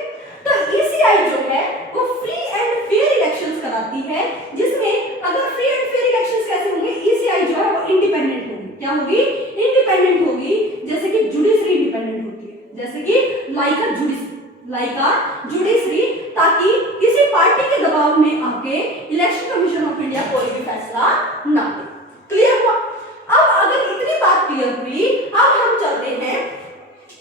तो ईसीआई जो है वो फ्री एंड फेयर इलेक्शंस कराती है, जिसमें अगर फ्री एंड फेयर इलेक्शंस कैसे होंगे, ईसीआई जो है वो इंडिपेंडेंट होगी। क्या होगी, इंडिपेंडेंट होगी, जैसे कि जुडिशरी इंडिपेंडेंट होती है, जैसे कि लाइक अ जुडिशरी, ताकि किसी पार्टी के दबाव में आके इलेक्शन कमीशन ऑफ इंडिया कोई भी फैसला ना ले। क्लियर हुआ। अब अगर इतनी बात क्लियर हुई, अब हम चलते हैं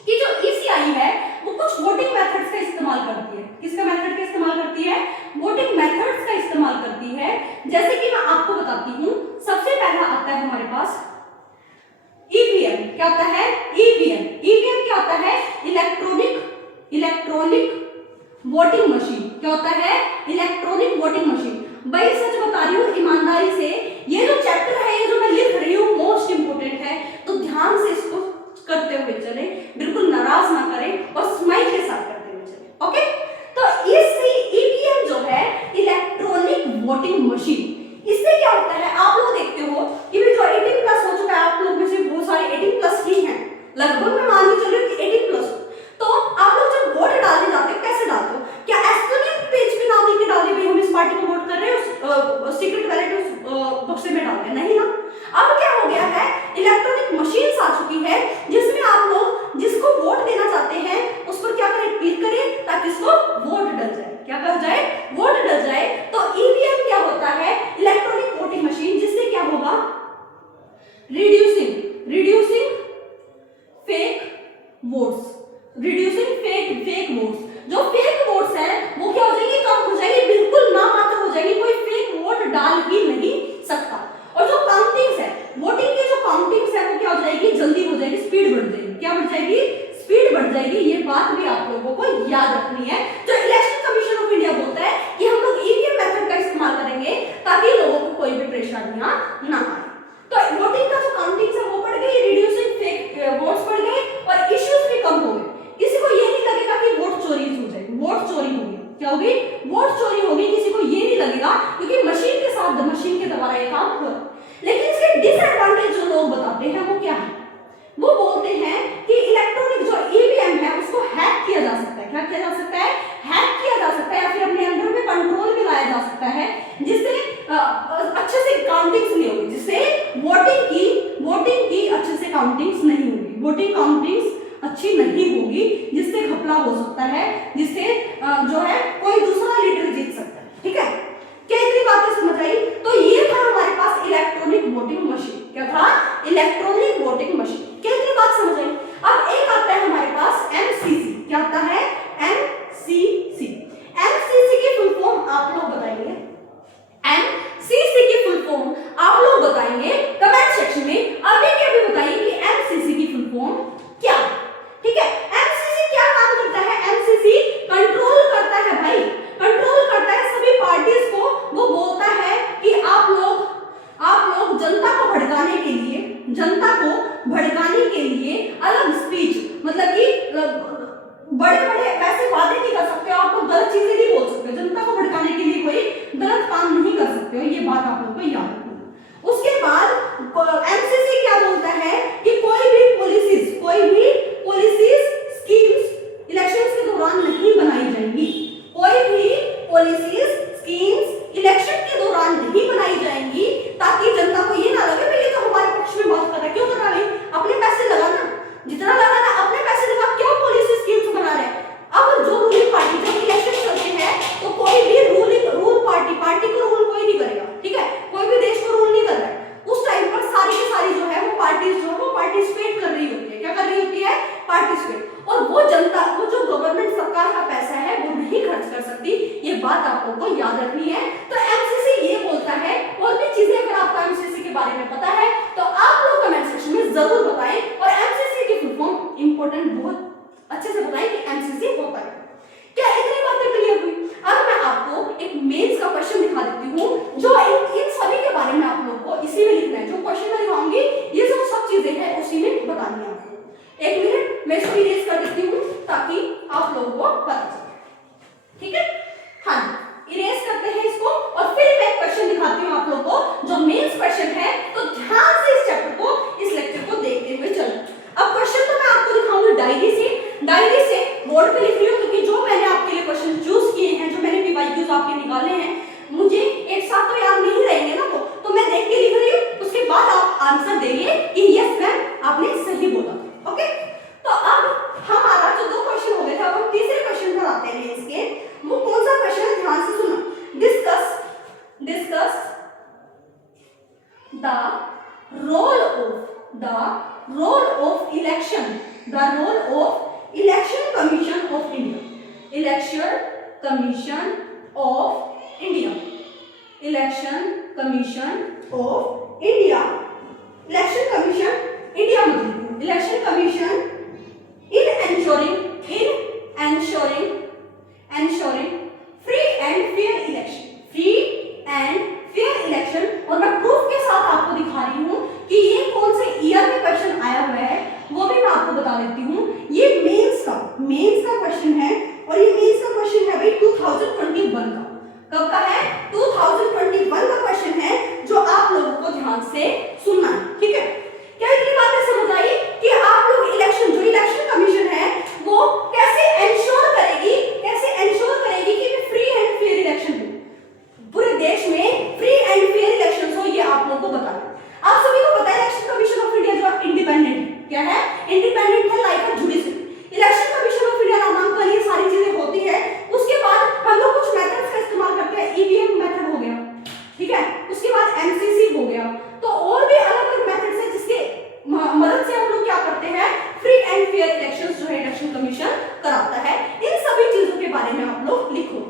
कि जो ईसीआई है वो कुछ वोटिंग मेथड्स का इस्तेमाल करती है। किसका मेथड का इस्तेमाल करती है, वोटिंग मेथड्स का इस्तेमाल करती है। जैसे कि मैं आपको बताती हूं, सबसे पहला आता है हमारे पास ईवीएम। क्या होता है, ईवीएम। ईवीएम क्या होता है, इलेक्ट्रॉनिक वोटिंग मशीन। क्या होता है, इलेक्ट्रॉनिक वोटिंग मशीन। भाई सच बता रही हूँ ईमानदारी से, ये जो चैप्टर है, ये जो मैं लिख रही हूँ, मोस्ट इंपोर्टेंट है, तो ध्यान से इसको करते हुए चले, बिल्कुल नाराज ना करें और स्माइल के साथ करते हुए चले। ओके, तो इस ईवीएम जो है इलेक्ट्रॉनिक वोटिंग मशीन, इससे क्या होता है, आप लोग देखते हो कि जो 18 प्लस हो चुका है, आप लोग में से बहुत सारे 18 प्लस ही हैं, लगभग मैं मान के चल रही हूँ कि 18 प्लस। तो आप लोग जब वोट डालने जाते हो, कैसे डालते हो, क्या एस्टोनियन पेज पे नाम लिख के डालिए भाई हम इस पार्टी को वोट कर रहे हैं, सीक्रेट बैलेट बक्से में डालते हैं, नहीं ना। अब क्या हो गया है, इलेक्ट्रॉनिक मशीन्स आ चुकी है, जिसमें आप लोग जिसको वोट देना चाहते हैं उस पर क्या करें, क्लिक करें, ताकि उसको वोट डल जाए। क्या कर जाए, वोट डल जाए। तो ईवीएम क्या होता है, इलेक्ट्रॉनिक वोटिंग मशीन, जिससे क्या होगा, reducing fake votes, fake votes. जो फेक वोट्स है वो क्या हो जाएगी, कम हो जाएगी, बिल्कुल नामात्र हो जाएगी, कोई फेक वोट डाल ही नहीं सकता। और जो काउंटिंग्स है, वोटिंग की जो काउंटिंग्स है वो क्या हो जाएगी, जल्दी हो जाएगी, स्पीड बढ़ जाएगी। क्या बढ़ जाएगी, स्पीड बढ़ जाएगी। ये बात भी आप लोगों को याद रखनी है। जो इलेक्शन कमीशन ऑफ इंडिया बोलता है कि हम लोग ईवीएम मेथड का इस्तेमाल करेंगे ताकि लोगों को कोई भी परेशानियां ना आए। तो वोटिंग का जो काउंटिंग्स है वो बढ़ गई, रिड्यूसिंग फेक वोट्स बढ़ गए और इश्यूज भी कम हो गए। किसी को ये नहीं लगेगा कि वोट चोरी हो जाएगी, वोट चोरी होगी, क्या होगी, वोट चोरी होगी, किसी को ये नहीं लगेगा, क्योंकि मशीन के साथ, मशीन के द्वारा ये काम हो। लेकिन इसके डिसएडवांटेज जो लोग बताते हैं वो क्या है, वो बोलते हैं कि इलेक्ट्रॉनिक जो ईवीएम है उसको हैक किया जा सकता है। क्या किया जा सकता है, हैक किया जा सकता है, या फिर अपने अंदर में कंट्रोल में लाया जा सकता है, जिससे अच्छे से काउंटिंग्स नहीं होगी, जिससे वोटिंग की अच्छे से काउंटिंग्स नहीं होगी, वोटिंग काउंटिंग्स अच्छी नहीं होगी, जिससे घपला हो सकता है, जिससे जो है कोई दूसरा लीडर जीत सकता है। ठीक है, क्या इतनी बातें समझ आई। तो ये था हमारे पास इलेक्ट्रॉनिक वोटिंग मशीन। क्या था, इलेक्ट्रॉनिक वोटिंग मशीन। क्या इतनी बात समझ आई। अब एक आता है हमारे पास एमसीसी। क्या आता है, एमसीसी। एमसीसी की फुल फॉर्म आप लोग बताएंगे, एमसीसी की फुल फॉर्म आप लोग बताएंगे कमेंट सेक्शन में। अभी के अभी बताइए कि एमसीसी की फुल फॉर्म क्या है। ठीक है, एमसीसी क्या काम करता है, एमसीसी कंट्रोल करता है भाई, कंट्रोल करता है सभी पार्टीज को। वो बोलता है कि आप लोग जनता को भड़काने के लिए अलग स्पीच, मतलब कि बड़े बड़े वैसे वादे नहीं कर सकते हो, आप लोग गलत चीजें नहीं बोल सकते, जनता को भड़काने के लिए कोई गलत काम नहीं कर सकते हो, ये बात आप लोगों को याद रखना। उसके बाद एमसीसी क्या बोलता है कि कोई भी पॉलिसीज स्कीम्स इलेक्शंस के दौरान नहीं बनाई जाएंगी, कोई भी पॉलिसीज स्कीम्स इलेक्शन के दौरान नहीं बनाई जाएंगी, ताकि जनता को ये ना लगे ये तो हमारे पक्ष में बात कर रहा है, क्यों कर रहा है, अपने पैसे लगाना, जितना लगाना अपने पैसे लगा, क्यों पॉलिसी स्कीम्स बना रहे हैं। अब जो रूलिंग पार्टी, जब इलेक्शन चलते हैं तो कोई भी रूल पार्टी को रूल कोई नहीं करेगा। ठीक है, कोई भी देश को रूल नहीं कर रहा है, उस टाइम पर सारी की सारी जो है वो पार्टीज जो है वो जनता, वो जो गवर्नमेंट सरकार का पैसा है वो नहीं खर्च कर सकती, ये बात आप लोगों को याद रखनी है। तो एमसीसी ये बोलता है। और भी चीजें अगर आपको एमसीसी के बारे में पता है तो आप लोग कमेंट सेक्शन में जरूर बताएं, और एमसीसी की फुल फॉर्म इंपॉर्टेंट बहुत अच्छे से बताएं कि एमसीसी होता है क्या। इतनी बातें क्लियर हुई। अब मैं आपको एक मेंस का क्वेश्चन दिखा देती हूँ, जो इन सभी के बारे में आप लोग को इसी में लिखना है। जो क्वेश्चन मैं दिखाऊंगी ये जो सब चीजें हैं उसी में बतानी है आपको। एक मिनट मैं इसको इरेज कर देती हूँ ताकि आप लोगों को पता चले, ठीक है। हाँ, इरेज करते हैं इसको और फिर मैं एक क्वेश्चन दिखाती हूँ आप लोगों को जो मेंस क्वेश्चन है। तो ध्यान से इस चैप्टर को, इस लेक्चर को देखते हुए चलो। अब क्वेश्चन तो मैं आपको दिखाऊंगी डायरी से बोर्ड पे लिख रही हूँ, क्योंकि जो मैंने आपके लिए क्वेश्चन चूज किए हैं, जो मैंने पीवाईक्यूज आपके निकाले हैं, मुझे एक साथ तो याद नहीं रहेंगे ना, तो मैं देख के लिख रही हूँ। उसके बाद आप आंसर देंगे कि यस मैम आपने सही बोला, ओके। तो अब हमारा जो दो क्वेश्चन हो गए थे, अब हम तीसरे क्वेश्चन पर आते हैं इसके। वो कौन सा क्वेश्चन है, ध्यान से सुनो। Discuss the role of election commission of India. Election commission of India मतलब election commission in ensuring free and fair election। और मैं प्रूफ के साथ आपको दिखा रही हूँ कि ये कौन से ईयर में क्वेश्चन आया हुआ है, वो भी मैं आपको बता देती हूँ। ये मेंस का क्वेश्चन है, और ये मेंस का क्वेश्चन है भाई 2021 का। कब का है? 2021 का क्वेश्चन है, जो आप लोगों को ध्यान से सुनना है, ठीक है। क्या इतनी बातें समझ आई कि आप लोग जो इलेक्शन कमीशन है वो कैसे एंश्योर करेगी कि फ्री एंड फेयर इलेक्शन हो, पूरे देश में फ्री एंड फेयर इलेक्शन हो, ये आप लोगों को बताना। आप सभी को पता है इलेक्शन कमीशन ऑफ इंडिया जो इंडिपेंडेंट क्या है, इंडिपेंडेंट है like a judiciary. Election commission of India नामांकन ये सारी चीजें होती है। उसके बाद हम लोग कुछ मेथड्स का इस्तेमाल करते हैं। ईवीएम मेथड हो गया, ठीक है। उसके बाद एमसीसी हो गया। तो और भी अलग अलग मेथड्स हैं जिसके मदद से हम लोग क्या करते हैं, फ्री एंड फेयर इलेक्शंस जो है इलेक्शन कमीशन कराता है। इन सभी चीजों के बारे में आप लोग लिखो।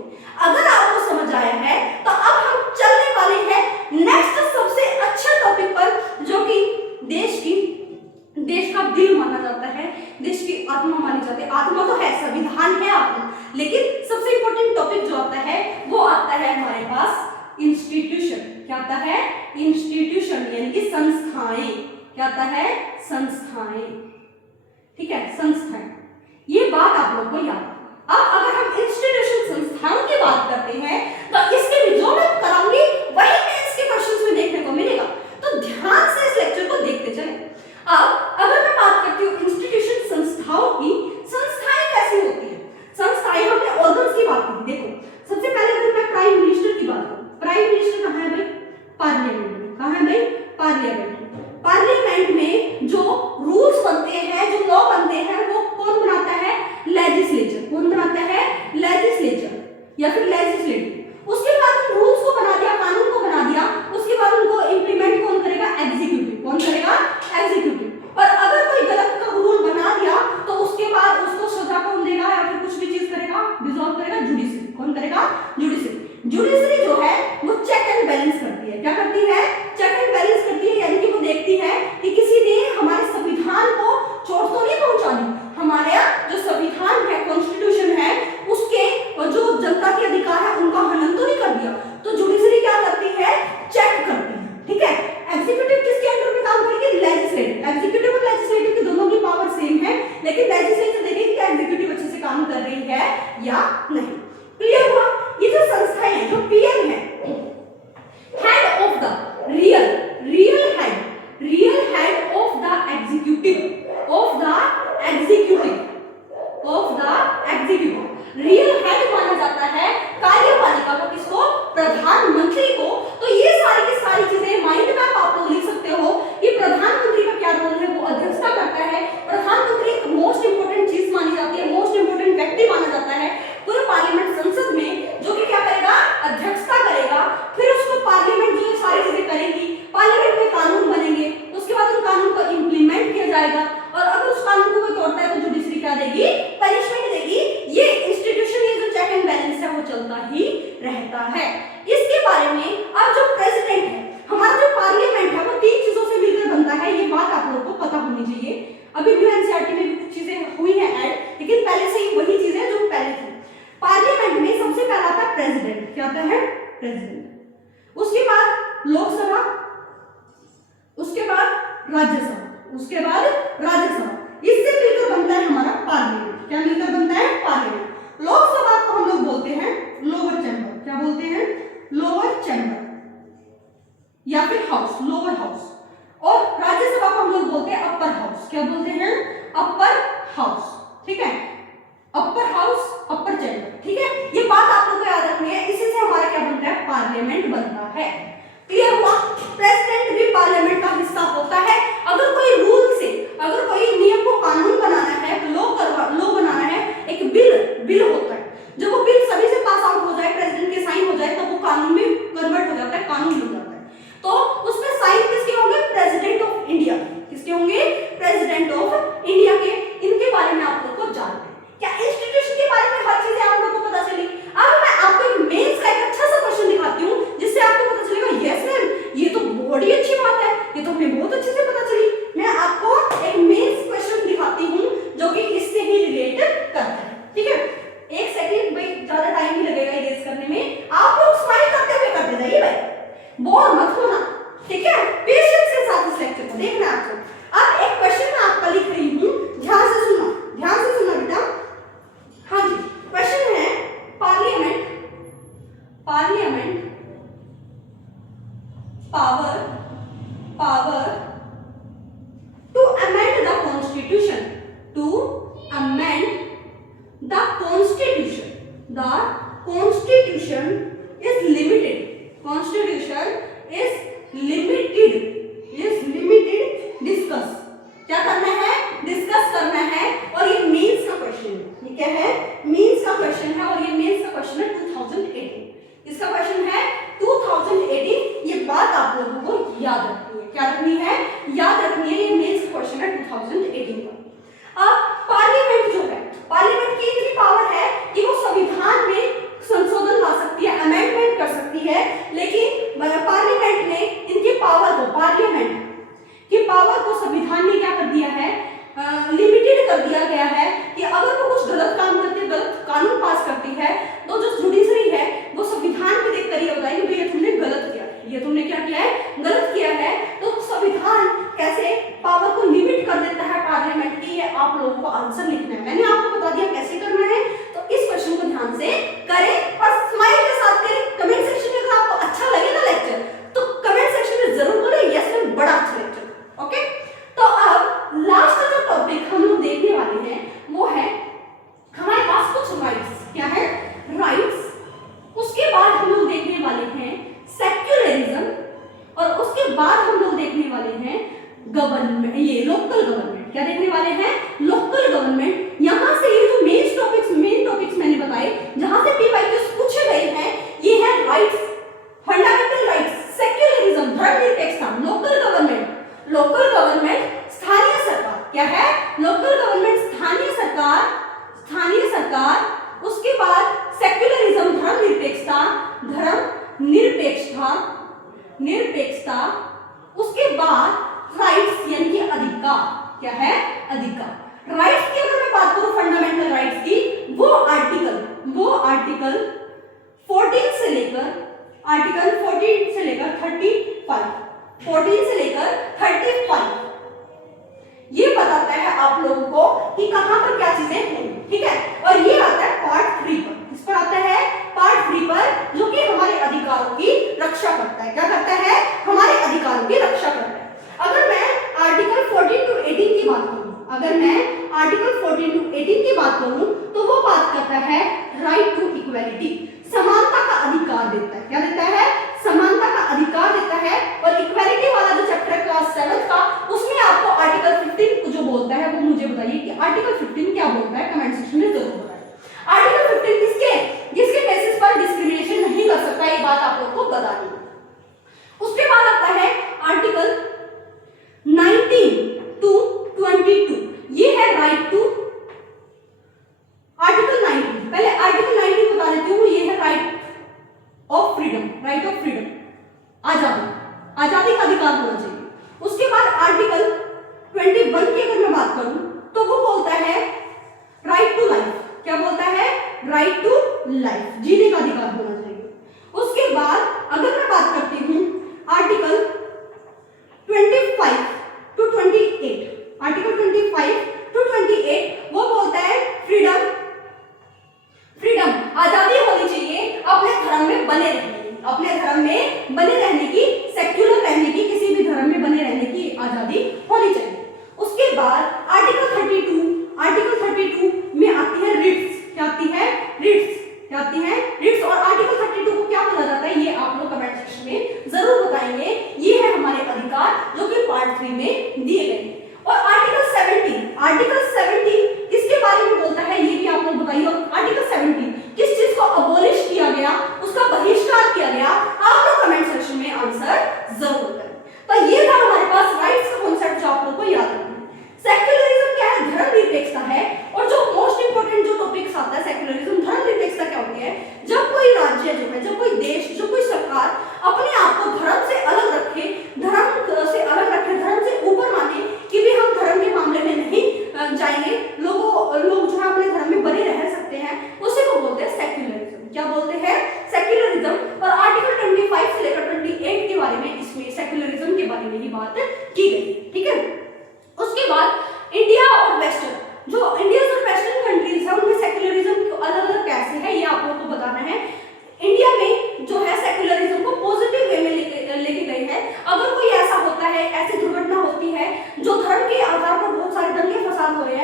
अगर आपको समझ आया है तो अब हम चलने वाले हैं नेक्स्ट सबसे अच्छा टॉपिक पर, जो कि देश का दिल माना जाता है, देश की आत्मा मानी जाती है। आत्मा तो है, संविधान है आत्मा, लेकिन सबसे इंपॉर्टेंट टॉपिक जो आता है वो आता है हमारे पास इंस्टीट्यूशन। क्या आता है? इंस्टीट्यूशन, यानी कि संस्थाएं। क्या आता है? संस्थाएं, ठीक है, संस्थाएं। ये बात आप लोगों को याद। अब अगर हम इंस्टीट्यूशन संस्थाओं की बात करते हैं तो इसके भी जो मैं कराऊंगी वही मेंस के क्वेश्चंस में देखने को मिलेगा। तो ध्यान से इस लेक्चर को देखते चलें। अब अगर मैं बात करती हूँ इंस्टीट्यूशन संस्थाओं की, संस्थाएं कैसी होती है? संस्थाएं, हमने ऑर्गन्स की बात की। देखो, सबसे पहले अगर मैं प्राइम मिनिस्टर की बात करूँ, प्राइम मिनिस्टर कहाँ है भाई? पार्लियामेंट में। कहाँ है भाई? पार्लियामेंट में। पार्लियामेंट में जो रूल्स बनते हैं, जो लॉ बनते हैं, वो कौन बनाता है? लेजिस्लेचर। कौन बनाता है? लेजिस्लेचर या फिर लेजिस्लेटिव। उसके बाद उन रूल्स को बना दिया, कानून को बना दिया, उसके बाद उनको इंप्लीमेंट कौन करेगा? एग्जीक्यूटिव। कौन करेगा? एग्जीक्यूटिव। और अगर कोई गलत का रूल बना दिया तो उसके बाद उसको सजा कौन देगा या फिर कुछ भी चीज करेगा? डिसॉल्व करेगा जुडिशरी। कौन करेगा? जुडिशरी। जुडिशरी जो है वो चेक एंड बैलेंस करती है। क्या करती है? चेक एंड बैलेंस करती है, यानी कि वो देखती है कि किसी ने हमारे संविधान को चोट तो नहीं पहुंचा दी। हमारे जो संविधान है, कॉन्स्टिट्यूशन है, उसके जो जनता के अधिकार है उनका हनन तो नहीं कर दिया। तो जुडिशरी क्या करती है? चेक करती है, ठीक है। एग्जीक्यूटिव किसके अंडर में काम करेगी? लेजिस्लेटिव। एग्जीक्यूटिव और लेजिस्लेटिव की दोनों की पावर सेम है, लेकिन लेजिस्लेचर देखेगी कि एग्जीक्यूटिव अच्छे से काम कर रही है या नहीं। क्लियर हुआ? ये जो संस्थाएं हैं, जो पीएम है, head of the real head of the executive real head माना जाता है कार्यपालिका को। किसको? प्रधानमंत्री को। तो ये सारी की सारी चीजें माइंड मैप आप लोग लिख सकते हो कि प्रधानमंत्री का क्या रोल है, वो अध्यक्षता करता है। प्रधानमंत्री एक मोस्ट इंपोर्टेंट चीज मानी जाती है, मोस्ट इंपोर्टेंट व्यक्ति माना जाता है। है। इसके बारे में अब जो प्रेसिडेंट है, हमारा जो पार्लियामेंट है, वो 3 चीजों से मिलकर बनता है। ये बात आप लोगों को पता होनी चाहिए। अभी न्यू एनसीईआरटी में भी कुछ चीजें हुई हैं ऐड, लेकिन पहले से ही वही चीजें जो पहले थी। पार्लियामेंट में सबसे पहला आता है प्रेसिडेंट। क्या आता है? प्रेसिडेंट। उसके बाद लोकसभा, उसके बाद राज्यसभा, उसके बाद राज्यसभा। इससे मिलकर बनता है हमारा पार्लियामेंट। क्या मिलकर बनता है? पार्लियामेंट। लोकसभा को हम लोग बोलते हैं लोअर चैम्बर। क्या बोलते हैं? लोअर चैम्बर या फिर हाउस, लोअर हाउस। और राज्यसभा को हम लोग बोलते हैं अपर हाउस। क्या बोलते हैं? Upper house. ठीक है, अपर हाउस, अपर चैम्बर। ठीक है, ये बात आप लोगों को याद रखनी है। इसी से हमारा क्या बनता है? पार्लियामेंट बनता है। क्लियर हुआ? प्रेसिडेंट भी पार्लियामेंट का हिस्सा होता है। अगर कोई रूल से, अगर कोई नियम को कानून बनाना है, लॉ बनाना है, एक बिल होता है। जब वो बिल सभी से पास आउट हो जाए, प्रेसिडेंट के साइन हो जाए, तब वो कानून में कन्वर्ट हो जाता है, कानून बन जाता है। तो उसमें साइन किसके होंगे? President of India. किसके होंगे? प्रेसिडेंट ऑफ इंडिया के। इनके बारे में आप लोग को जानना है। क्या इंस्टीट्यूशन के बारे में हर चीजें आप लोग को पता चली? अब मैं आपको एक मेंस का एक अच्छा सा क्वेश्चन दिखाती हूँ, जिससे आपको पता चलेगा यस मैम, ये तो बड़ी अच्छी बात है, ये तो हमें बहुत अच्छे से पता चली। मैं आपको एक मेंस क्वेश्चन दिखाती हूँ जो कि इससे ही रिलेट करता है। ठीक है, एक सेकंड भाई, ज्यादा टाइम नहीं लगेगा इरेज करने में। आप लोग स्माइल करते हुए करते जाइए भाई, बोर मत होना। ठीक है, पेशेंस के साथ इस लेक्चर को देखना है आपको। अब एक क्वेश्चन मैं आपका लिख रही हूँ, ध्यान से सुनना, ध्यान से सुनना बेटा। हाँ जी, क्वेश्चन है parliament power to amend the constitution, to amend the constitution. The constitution is limited, constitution is limited discuss. क्या करना है? डिस्कस करना है। और ये मेंस का क्वेश्चन है। ये क्या है? मेंस का क्वेश्चन है। और ये मेंस का क्वेश्चन है 2018। इसका क्वेश्चन है 2018। ये बात आप लोगों को याद रखनी है। क्या रखनी है? याद रखनी है। ये मेंस का क्वेश्चन है 2018 का। अब पार्लियामेंट जो है, पार्लियामेंट की इतनी पावर है कि वो संविधान में संशोधन ला सकती है, अमेंडमेंट कर सकती है। लेकिन पार्लियामेंट ने इनकी पावर को, पार्लियामेंट की पावर को संविधान ने क्या कर दिया है? लिमिटेड कर दिया गया है कि अगर वो कुछ गलत काम करती है, गलत कानून पास करती है, तो जो जुडिशरी है वो संविधान को देखकर ये बताएगी भाई ये तुमने गलत किया है, ये तुमने क्या किया है? गलत किया है। तो संविधान कैसे पावर को लिमिट कर देता है पार्लियामेंट की, ये आप लोगों को आंसर लिखना है। मैंने आपको बता दिया कैसे करना है, तो इस क्वेश्चन को ध्यान से करें और स्माइल के साथ करें। कमेंट सेक्शन में अगर आपको अच्छा लगे ना लेक्चर, तो कमेंट सेक्शन में जरूर बोले यस मैम बड़ा अच्छा लेक्चर। ओके, तो अब लास्ट जो टॉपिक हम लोग देखने वाले हैं वो है हमारे पास कुछ राइट्स। क्या है? राइट्स। उसके बाद हम लोग देखने वाले हैं सेक्युलरिज्म, और उसके बाद हम लोग देखने वाले हैं गवर्नमेंट, ये लोकल गवर्नमेंट। क्या देखने वाले हैं? Local government. यहां से ये जो मेन टॉपिक्स मैंने बताए, जहां से पीवाईक्यूज पूछे गए हैं, ये है राइट्स, फंडामेंटल राइट्स, सेक्युलरिज्म, धर्मनिरपेक्षता, लोकल गवर्नमेंट। लोकल गवर्नमेंट स्थानीय सरकार। क्या है? लोकल गवर्नमेंट स्थानीय सरकार, स्थानीय सरकार। उसके बाद सेक्युलरिज्म, निरपेक्षता। उसके बाद राइट्स यानी कि अधिकार। क्या है? अधिकार। राइट्स की अगर मैं बात करूं, फंडामेंटल राइट्स की, वो आर्टिकल 14 से लेकर 35 ये बताता है आप लोगों को कि कहां पर क्या चीजें होंगी। ठीक है, और ये आता है पार्ट 3 पर। किस पर आता है? पार्ट 3 पर, जो कि हमारे अधिकारों की रक्षा करता है। क्या करता है? हमारे अधिकारों की रक्षा करता है। अगर मैं आर्टिकल 14 to 18 की बात करूं, तो वो बात करता है राइट टू इक्वालिटी, समानता का अधिकार देता है। क्या देता है? समानता का अधिकार देता है। और इक्वालिटी वाला जो चैप्टर क्लास 7 का, उसमें आपको आर्टिकल 15 जो बोलता है वो मुझे बताइए कि आर्टिकल 15 क्या बोलता है, कमेंट सेक्शन में जरूर बताइए। आर्टिकल 15 जिसके बेसिस पर डिस्क्रिमिनेशन नहीं कर सकता, ये बात आप लोग को बता दी। उसके बाद आता है आर्टिकल 19 to 22, ये है राइट टू। आर्टिकल 19, पहले आर्टिकल 19 बता देती हूँ, ये है राइट ऑफ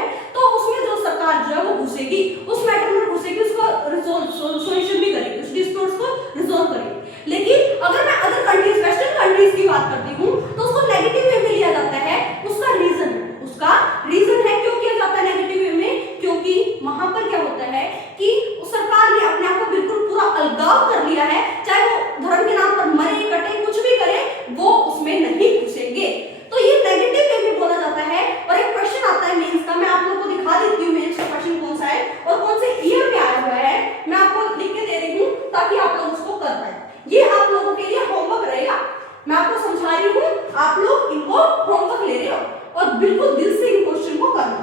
है तो उसमें जो सरकार जो है वो घुसेगी, उस मैटर में घुसेगी, उसको सॉल्यूशन भी करेगी, उस डिस्प्यूट्स को रिजॉल्व करेगी। लेकिन अगर मैं अदर कंट्रीज, वेस्टर्न कंट्रीज की बात करती हूँ तो उसको नेगेटिव वे में लिया जाता है। उसका रीजन है क्यों किया जाता है नेगेटिव वे में, क्योंकि वहां पर क्या होता है कि सरकार ने अपने आप को बिल्कुल पूरा अलगाव कर लिया है, चाहे वो धर्म के नाम पर मरे कटे कुछ भी करे वो उसमें नहीं घुसेंगे। तो ये नेगेटिव वे में बोला जाता है। और एक क्वेश्चन आता है मेंस का, मैं आप लोगों को दिखा देती हूँ मेंस का क्वेश्चन कौन सा है और कौन से ईयर में आया हुआ है, मैं आपको लिख के दे रही हूँ ताकि आप लोग उसको कर पाए। ये आप लोगों के लिए होमवर्क रहेगा, मैं आपको समझा रही हूँ, आप लोग इनको होमवर्क ले रहे हो और बिल्कुल दिल से इन क्वेश्चन को करना।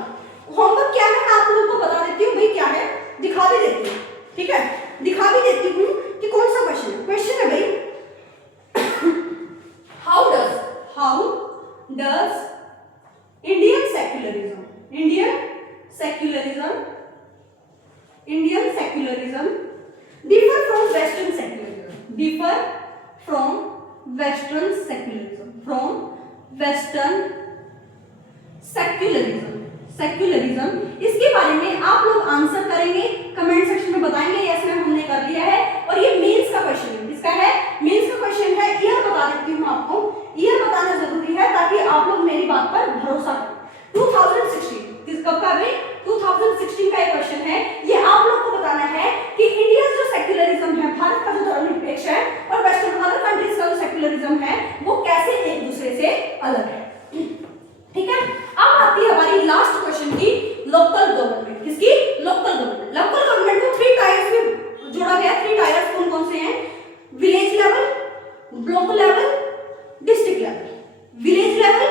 होमवर्क क्या है मैं आप लोगों को बता देती हूँ भाई क्या है, दिखा भी देती हूँ, ठीक है, दिखा भी देती हूँ कि कौन सा क्वेश्चन है। क्वेश्चन है भाई how does Indian secularism differ from western secularism इसके बारे में आप लोग आंसर करेंगे, कमेंट सेक्शन में बताएंगे यस मैम हमने कर लिया है। और ये मेंस का क्वेश्चन है, इसका है मेंस का क्वेश्चन है। ईयर बता देती हूँ आपको, ईयर बताना जरूरी है ताकि आप लोग मेरी बात पर भरोसा करें। 2016 किस कब का है, 2016 का एक क्वेश्चन है। ये आप लोग को बताना है कि इंडिया जो सेक्युलरिज्म है, भारत का जो धर्मनिरपेक्ष है और वेस्टर्न अदर कंट्रीज का जो सेक्युलरिज्म है वो कैसे एक दूसरे से अलग है, ठीक है। अब आती है हमारी लास्ट क्वेश्चन की, लोकल गवर्नमेंट। किसकी? Local government. लोकल गवर्नमेंट को 3 टायर्स में जोड़ा गया। 3 टायर्स कौन कौन से हैं? Village level, block level, district level. Village level,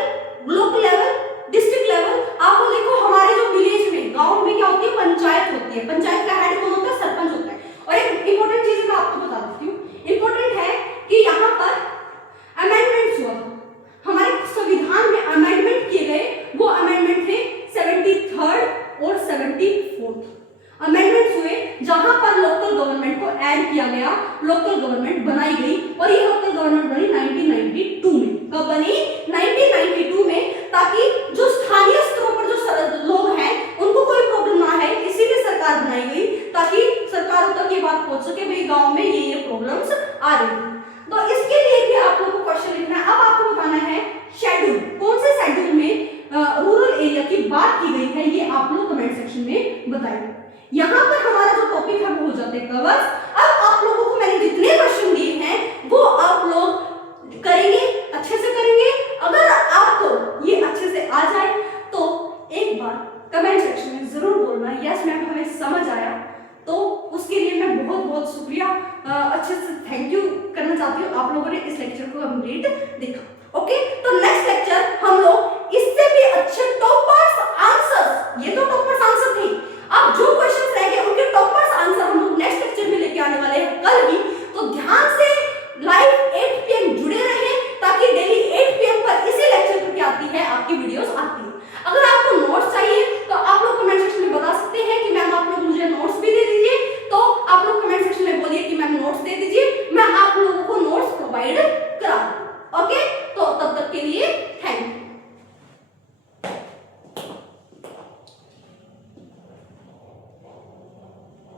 block level, district level. आप लोग देखो हमारे जो विलेज में, गांव में क्या होती है? पंचायत होती है। पंचायत का हेड कौन होता है? सरपंच होता है। और एक इंपॉर्टेंट चीज मैं आपको बता देती हूँ, इंपॉर्टेंट है कि यहाँ पर अमेंडमेंट्स हुआ, हमारे संविधान में अमेंडमेंट किए गए, वो अमेंडमेंट थे 73rd और 74th अमेंडमेंट्स हुए, जहां पर लोकल गवर्नमेंट को ऐड किया गया, लोकल गवर्नमेंट बनाई गई। और ये लोकल गवर्नमेंट बनी 1992 में। कब बनी? 1992 में, ताकि जो स्थानीय स्तरों पर जो लोग हैं उनको कोई प्रॉब्लम ना है, इसीलिए सरकार बनाई गई ताकि सरकारों तक ये बात पहुंच सके भाई गांव में ये प्रॉब्लम्स आ रही हैं। तो इसके लिए भी आप लोगों को क्वेश्चन लिखना है। अब आपको बताना है शेड्यूल, कौन से शेड्यूल में रूरल एरिया की बात की गई है, ये आप लोग कमेंट सेक्शन में बताइए। यहाँ पर हमारा जो टॉपिक है वो हो जाते हैं कवर। अब आप लोगों को मैंने जितने क्वेश्चन दिए हैं वो आप लोग करेंगे, अच्छे से करेंगे। अगर आपको ये अच्छे से आ जाए तो एक बार कमेंट सेक्शन में जरूर बोलना यस मैम हमें समझ आया। तो उसके लिए मैं बहुत बहुत शुक्रिया, अच्छे से थैंक यू करना चाहती हूँ, आप लोगों ने इस लेक्चर को कंप्लीट देखा। ओके, तो नेक्स्ट लेक्चर हम लोग इससे भी अच्छे टॉपर